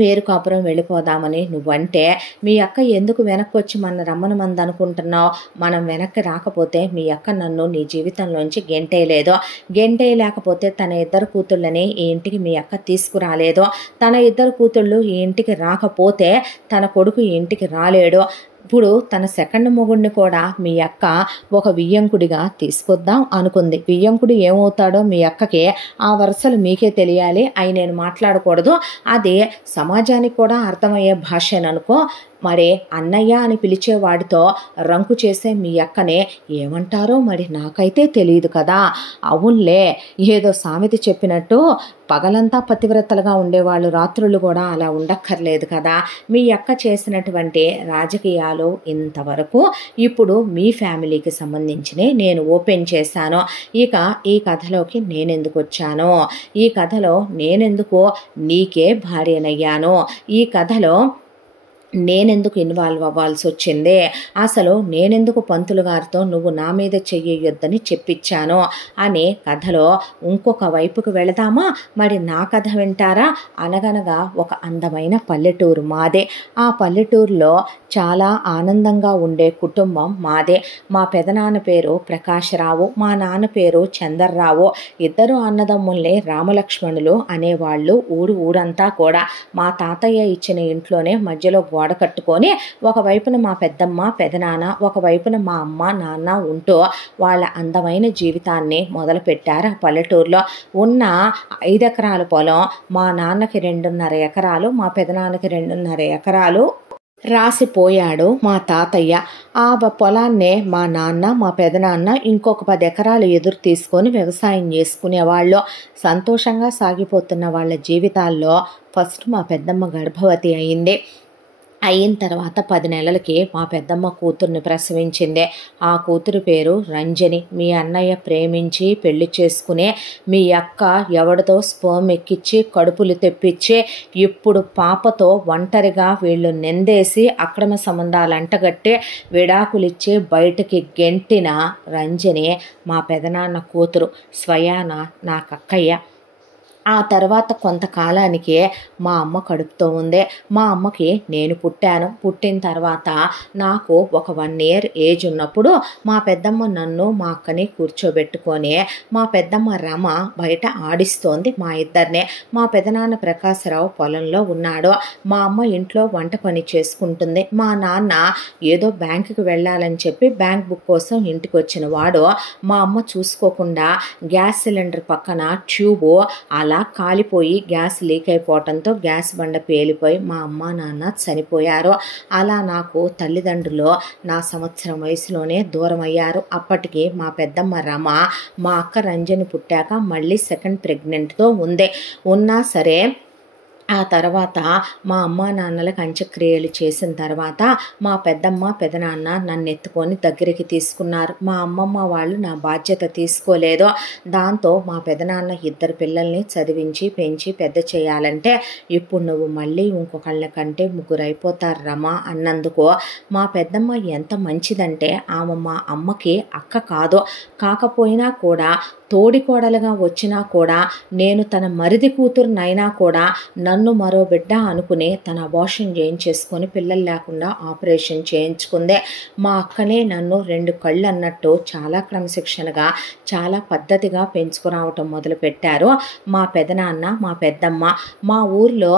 వేరు కాపురం వెళ్ళిపోదామని నువ్వంటే మీ అక్క ఎందుకు వెనక్కి వచ్చి మన రమ్మనమంది అనుకుంటున్నావు? మనం వెనక్కి రాకపోతే మీ అక్క నన్ను నీ జీవితంలోంచి గెంటేయలేదు. గెంటేయలేకపోతే తన ఇద్దరు కూతుళ్ళని ఈ ఇంటికి మీ అక్క తీసుకురాలేదు. తన ఇద్దరు కూతుళ్ళు ఈ ఇంటికి రాకపోతే తన కొడుకు ఈ ఇంటికి రాలేడు. ఇప్పుడు తన సెకండ్ మొగుడిని కూడా మీ అక్క ఒక వియ్యంకుడిగా తీసుకొద్దాం అనుకుంది. వియ్యంకుడు ఏమవుతాడో మీ అక్కకి ఆ వరుసలు మీకే తెలియాలి, అవి నేను మాట్లాడకూడదు. అది సమాజానికి కూడా అర్థమయ్యే భాషననుకో. మరి అన్నయ్య అని పిలిచేవాడితో రంకు చేసే మీ అక్కనే ఏమంటారో మరి నాకైతే తెలియదు కదా. అవునులే, ఏదో సామెత చెప్పినట్టు పగలంతా పతివ్రతలుగా ఉండేవాళ్ళు రాత్రులు కూడా అలా ఉండక్కర్లేదు కదా. మీ అక్క చేసినటువంటి రాజకీయాలు ఇంతవరకు ఇప్పుడు మీ ఫ్యామిలీకి సంబంధించినవి నేను ఓపెన్ చేశాను. ఇక ఈ కథలోకి నేనెందుకు వచ్చాను? ఈ కథలో నేనెందుకు నీకే భార్యనయ్యాను? ఈ కథలో నేనెందుకు ఇన్వాల్వ్ అవ్వాల్సి వచ్చింది? అసలు నేనెందుకు పంతులు గారితో నువ్వు నా మీద చెయ్యొద్దని చెప్పించాను అనే కథలో ఇంకొక వైపుకు వెళదామా? మరి నా కథ వింటారా? అనగనగా ఒక అందమైన పల్లెటూరు మాదే. ఆ పల్లెటూరులో చాలా ఆనందంగా ఉండే కుటుంబం మాదే. మా పెదనాన్న పేరు ప్రకాశరావు, మా నాన్న పేరు చందర్రావు. ఇద్దరు అన్నదమ్ముల్ని రామలక్ష్మణులు అనేవాళ్ళు ఊరంతా కూడా. మా తాతయ్య ఇచ్చిన ఇంట్లోనే మధ్యలో గోడ కట్టుకొని ఒకవైపున మా పెద్దమ్మ పెదనాన్న, ఒకవైపున మా అమ్మ నాన్న ఉంటూ వాళ్ళ అందమైన జీవితాన్ని మొదలుపెట్టారు. ఆ పల్లెటూరులో ఉన్న 5 ఎకరాల పొలం మా నాన్నకి 2.5 ఎకరాలు, మా పెదనాన్నకి 2.5 ఎకరాలు రాసిపోయాడు మా తాతయ్య. ఆ పొలాన్నే మా నాన్న మా పెదనాన్న ఇంకొక 10 ఎకరాలు ఎదురు తీసుకొని వ్యవసాయం చేసుకునేవాళ్ళు. సంతోషంగా సాగిపోతున్న వాళ్ళ జీవితాల్లో ఫస్ట్ మా పెద్దమ్మ గర్భవతి అయింది. అయిన తర్వాత 10 నెలలకి మా పెద్దమ్మ కూతుర్ని ప్రసవించింది. ఆ కూతురు పేరు రంజని. మీ అన్నయ్య ప్రేమించి పెళ్లి చేసుకునే మీ అక్క ఎవడితో స్పర్మ్ ఎక్కించి కడుపులు తెప్పించి ఇప్పుడు పాపతో ఒంటరిగా వీళ్ళు నిందేసి అక్రమ సంబంధాలు అంటగట్టి విడాకులిచ్చి బయటకి గెంటిన రంజని మా పెదనాన్న కూతురు, స్వయాన నాకక్కయ్య. ఆ తర్వాత కొంతకాలానికి మా అమ్మ కడుపుతో ఉంది. మా అమ్మకి నేను పుట్టాను. పుట్టిన తర్వాత నాకు ఒక 1 year ఏజ్ ఉన్నప్పుడు మా పెద్దమ్మ నన్ను మా అక్కని కూర్చోబెట్టుకొని మా పెద్దమ్మ రమ బయట ఆడిస్తోంది మా ఇద్దరినే. మా పెదనాన్న ప్రకాశరావు పొలంలో ఉన్నాడు. మా అమ్మ ఇంట్లో వంట పని చేసుకుంటుంది. మా నాన్న ఏదో బ్యాంకుకి వెళ్ళాలని చెప్పి బ్యాంక్ బుక్ కోసం ఇంటికి వచ్చిన వాడు మా అమ్మ చూసుకోకుండా గ్యాస్ సిలిండర్ పక్కన ట్యూబు అలా కాలిపోయి గ్యాస్ లీక్ అయిపోవడంతో గ్యాస్ బండ పేలిపోయి మా అమ్మ నాన్న చనిపోయారు. అలా నాకు తల్లిదండ్రులు నా సంవత్సరం వయసులోనే దూరం అయ్యారు. అప్పటికి మా పెద్దమ్మ రమ మా అక్క రంజని పుట్టాక మళ్ళీ సెకండ్ ప్రెగ్నెంట్తో ఉన్నా సరే ఆ తర్వాత మా అమ్మ నాన్నలకు అంత్యక్రియలు చేసిన తర్వాత మా పెద్దమ్మ పెదనాన్న నన్ను ఎత్తుకొని దగ్గరికి తీసుకున్నారు. మా అమ్మమ్మ వాళ్ళు నా బాధ్యత తీసుకోలేదు. దాంతో మా పెదనాన్న 2 పిల్లల్ని చదివించి పెంచి పెద్ద చేయాలంటే ఇప్పుడు నువ్వు మళ్ళీ ఇంకొకళ్ళ కంటే 3 అయిపోతారు రమా అన్నందుకు మా పెద్దమ్మ ఎంత మంచిదంటే ఆమె మా అమ్మకి అక్క కాదు, కాకపోయినా కూడా తోడికోడలుగా వచ్చినా కూడా నేను తన మరిది కూతురునైనా కూడా నన్ను మరో బిడ్డ అనుకుని తన అబార్షన్ చేయించేసుకొని పిల్లలు లేకుండా ఆపరేషన్ చేయించుకుందే. మా అక్కనే నన్ను 2 కళ్ళు అన్నట్టు చాలా క్రమశిక్షణగా చాలా పద్ధతిగా పెంచుకురావటం మొదలుపెట్టారు మా పెదనాన్న మా పెద్దమ్మ. మా ఊర్లో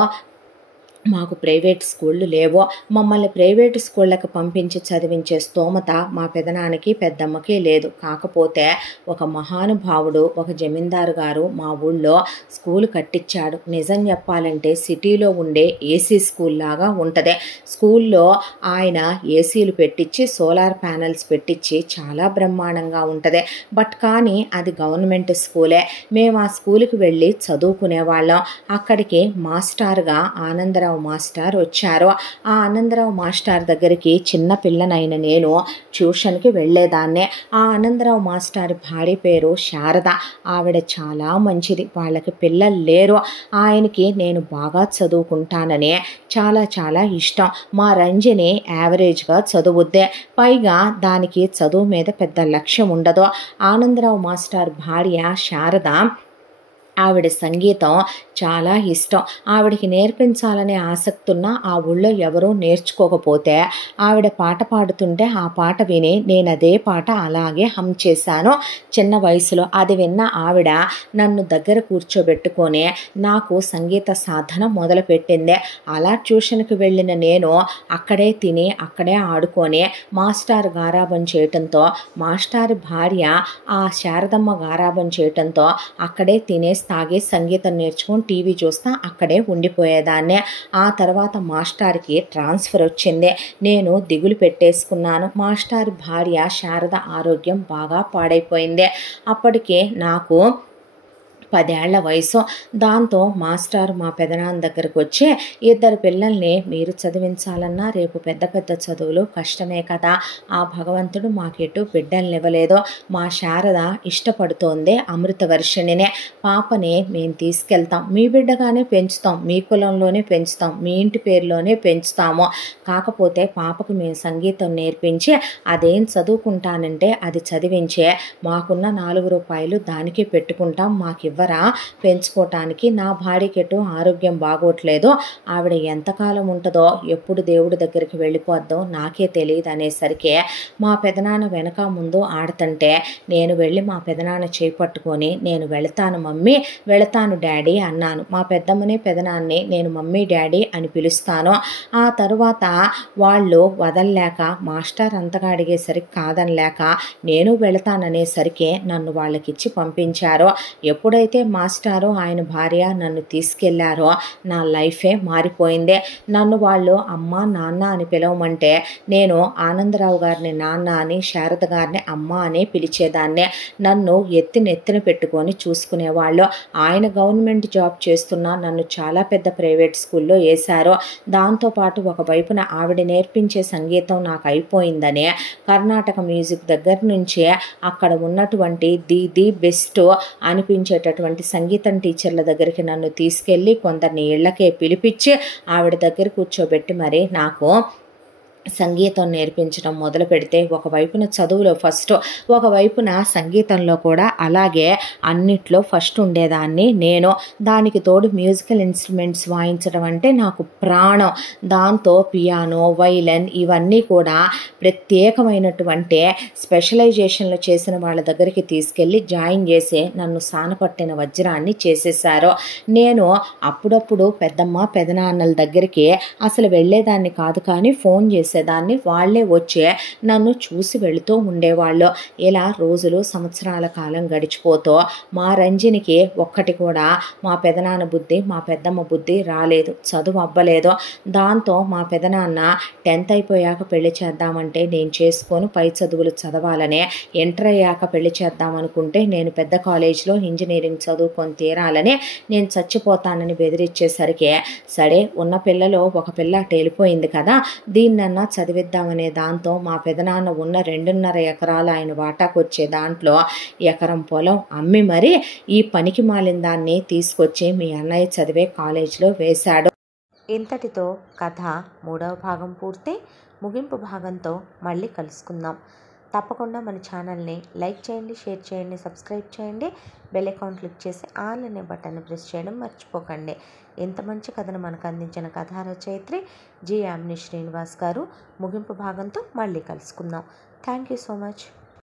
మాకు ప్రైవేట్ స్కూళ్ళు లేవు. మమ్మల్ని ప్రైవేట్ స్కూళ్ళకి పంపించి చదివించే స్తోమత మా పెదనాన్నకి పెద్దమ్మకి లేదు. కాకపోతే ఒక మహానుభావుడు ఒక జమీందారు గారు మా ఊళ్ళో స్కూల్ కట్టించాడు. నిజం చెప్పాలంటే సిటీలో ఉండే ఏసీ స్కూల్ లాగా ఉంటుంది. స్కూల్లో ఆయన ఏసీలు పెట్టించి సోలార్ ప్యానెల్స్ పెట్టించి చాలా బ్రహ్మాండంగా ఉంటుంది. బట్ కానీ అది గవర్నమెంట్ స్కూలే. మేము ఆ స్కూల్కి వెళ్ళి చదువుకునేవాళ్ళం. అక్కడికి మాస్టర్గా ఆనందరావు మాస్టర్ వచ్చారు. ఆ ఆనందరావు మాస్టర్ దగ్గరికి చిన్న పిల్లనైన నేను ట్యూషన్కి వెళ్ళేదాన్నే. ఆ ఆనందరావు మాస్టర్ భార్య పేరు శారద. ఆవిడ చాలా మంచిది. వాళ్ళకి పిల్లలు లేరు. ఆయనకి నేను బాగా చదువుకుంటానని చాలా చాలా ఇష్టం. మా రంజని యావరేజ్గా చదువుద్దే, పైగా దానికి చదువు మీద పెద్ద లక్ష్యం ఉండదు. ఆనందరావు మాస్టర్ భార్య శారద ఆవిడ సంగీతం చాలా ఇష్టం. ఆవిడకి నేర్పించాలనే ఆసక్తి ఉన్న ఆ ఊళ్ళో ఎవరూ నేర్చుకోకపోతే ఆవిడ పాట పాడుతుంటే ఆ పాట విని నేను అదే పాట అలాగే హమ్ చేశాను చిన్న వయసులో. అది విన్న ఆవిడ నన్ను దగ్గర కూర్చోబెట్టుకొని నాకు సంగీత సాధన మొదలుపెట్టింది. అలా ట్యూషన్కి వెళ్ళిన నేను అక్కడే తిని అక్కడే ఆడుకొని మాస్టారు గారాబం చేయటంతో, మాస్టారు భార్య ఆ శారదమ్మ గారాబం చేయటంతో అక్కడే తినేసి తాగి సంగీతం నేర్చుకొని టీవీ చూస్తా అక్కడే ఉండిపోయేదాన్ని. ఆ తర్వాత మాస్టార్కి ట్రాన్స్ఫర్ వచ్చింది. నేను దిగులు పెట్టేసుకున్నాను. మాస్టర్ భార్య శారద ఆరోగ్యం బాగా పాడైపోయింది. అప్పటికే నాకు 10 ఏళ్ల వయసు. దాంతో మాస్టర్ మా పెదనాన్న దగ్గరకు వచ్చి, ఇద్దరు పిల్లల్ని మీరు చదివించాలన్నా రేపు పెద్ద పెద్ద చదువులు కష్టమే కదా, ఆ భగవంతుడు మాకెటు బిడ్డల్నివ్వలేదు. మా శారద ఇష్టపడుతోంది అమృతవర్షిణినే, పాపని మేము తీసుకెళ్తాం, మీ బిడ్డగానే పెంచుతాం, మీ కులంలోనే పెంచుతాం, మీ ఇంటి పేరులోనే పెంచుతాము. కాకపోతే పాపకు మేము సంగీతం నేర్పించి అదేం చదువుకుంటానంటే అది చదివించే, మాకున్న 4 రూపాయలు దానికి పెట్టుకుంటాం, మాకివ్వరా పెంచుకోవటానికి. నా భార్యకెటు ఆరోగ్యం బాగోట్లేదు, ఆవిడ ఎంతకాలం ఉంటుందో ఎప్పుడు దేవుడి దగ్గరికి వెళ్ళిపోద్దో నాకే తెలియదు అనేసరికి మా పెదనాన్న వెనక ముందు ఆడుతుంటే నేను వెళ్ళి మా పెదనాన్న చేపట్టుకొని నేను వెళతాను మమ్మీ, వెళతాను డాడీ అన్నాను. మా పెద్దమ్మని పెదనాన్ని నేను మమ్మీ డాడీ అని పిలుస్తాను. ఆ తరువాత వాళ్ళు వదల్లేక మాస్టర్ అంతగా అడిగేసరికి కాదనలేక నేను వెళతాననేసరికి నన్ను వాళ్ళకిచ్చి పంపించారు. ఎప్పుడైతే మాస్టారు ఆయన భార్య నన్ను తీసుకెళ్లారో నా లైఫే మారిపోయింది. నన్ను వాళ్ళు అమ్మ నాన్న అని పిలవమంటే నేను ఆనందరావు గారిని నాన్న అని, శారద గారిని అమ్మ అని పిలిచేదాన్ని. నన్ను నెత్తిన పెట్టుకొని చూసుకునేవాళ్ళు. ఆయన గవర్నమెంట్ జాబ్ చేస్తున్నా నన్ను చాలా పెద్ద ప్రైవేట్ స్కూల్లో వేశారు. దాంతోపాటు ఒకవైపున ఆవిడ నేర్పించే సంగీతం నాకు అయిపోయిందనే కర్ణాటక మ్యూజిక్ దగ్గర నుంచే అక్కడ ఉన్నటువంటి ది బెస్ట్ అనిపించేటటువంటి సంగీతం టీచర్ల దగ్గరికి నన్ను తీసుకెళ్ళి కొందరిని ఇళ్లకే పిలిపించి ఆవిడ దగ్గర కూర్చోబెట్టి మరి నాకు సంగీతం నేర్పించడం మొదలు పెడితే ఒకవైపున చదువులో ఫస్ట్, ఒకవైపున సంగీతంలో కూడా అలాగే అన్నిట్లో ఫస్ట్ ఉండేదాన్ని నేను. దానికి తోడు మ్యూజికల్ ఇన్స్ట్రుమెంట్స్ వాయించడం అంటే నాకు ప్రాణం. దాంతో పియానో, వైలన్ ఇవన్నీ కూడా ప్రత్యేకమైనటువంటి స్పెషలైజేషన్లు చేసిన వాళ్ళ దగ్గరికి తీసుకెళ్ళి జాయిన్ చేసి నన్ను సానపట్టిన వజ్రాన్ని చేసేసారు. నేను అప్పుడప్పుడు పెద్దమ్మ పెదనాన్నల దగ్గరికి అసలు వెళ్ళేదాన్ని కాదు, కానీ ఫోన్ చేసేదాన్ని. వాళ్ళే వచ్చే నన్ను చూసి వెళుతూ ఉండేవాళ్ళు. ఇలా రోజులు సంవత్సరాల కాలం గడిచిపోతూ మా రంజినికి ఒక్కటి కూడా మా పెదనాన్న బుద్ధి మా పెద్దమ్మ బుద్ధి రాలేదు, చదువు అవ్వలేదు. దాంతో మా పెదనాన్న 10th అయిపోయాక పెళ్లి చేద్దామంటే నేను చేసుకొని పై చదువులు చదవాలనే, ఇంటర్ అయ్యాక పెళ్లి చేద్దామనుకుంటే నేను పెద్ద కాలేజీలో ఇంజనీరింగ్ చదువుకొని తీరాలని, నేను చచ్చిపోతానని బెదిరించేసరికి సరే ఉన్న పిల్లలో ఒక పిల్ల వెళ్ళిపోయింది కదా, దీన్నన్నా చదివిద్దామనే దాంతో మా పెదనాన్న ఉన్న 2.5 ఎకరాలు ఆయన వాటాకు వచ్చే దాంట్లో ఎకరం పొలం అమ్మి మరి ఈ పనికి మాలిన దాన్ని తీసుకొచ్చి మీ అన్నయ్య చదివే కాలేజీలో వేశాడు. ఇంతటితో కథ 3వ భాగం పూర్తి. ముగింపు భాగంతో మళ్ళీ కలుసుకుందాం. తప్పకుండా మన ఛానల్ని లైక్ చేయండి, షేర్ చేయండి, సబ్స్క్రైబ్ చేయండి, బెల్ ఐకాన్ క్లిక్ చేసి ఆల్ అనే బటన్ ప్రెస్ చేయడం మర్చిపోకండి. ఇంత మంచి కథను మనకు అందించిన కథా రచయిత్రి జి. యామిని శ్రీనివాస్ గారు. ముగింపు భాగంతో మళ్ళీ కలుసుకుందాం. Thank you so much.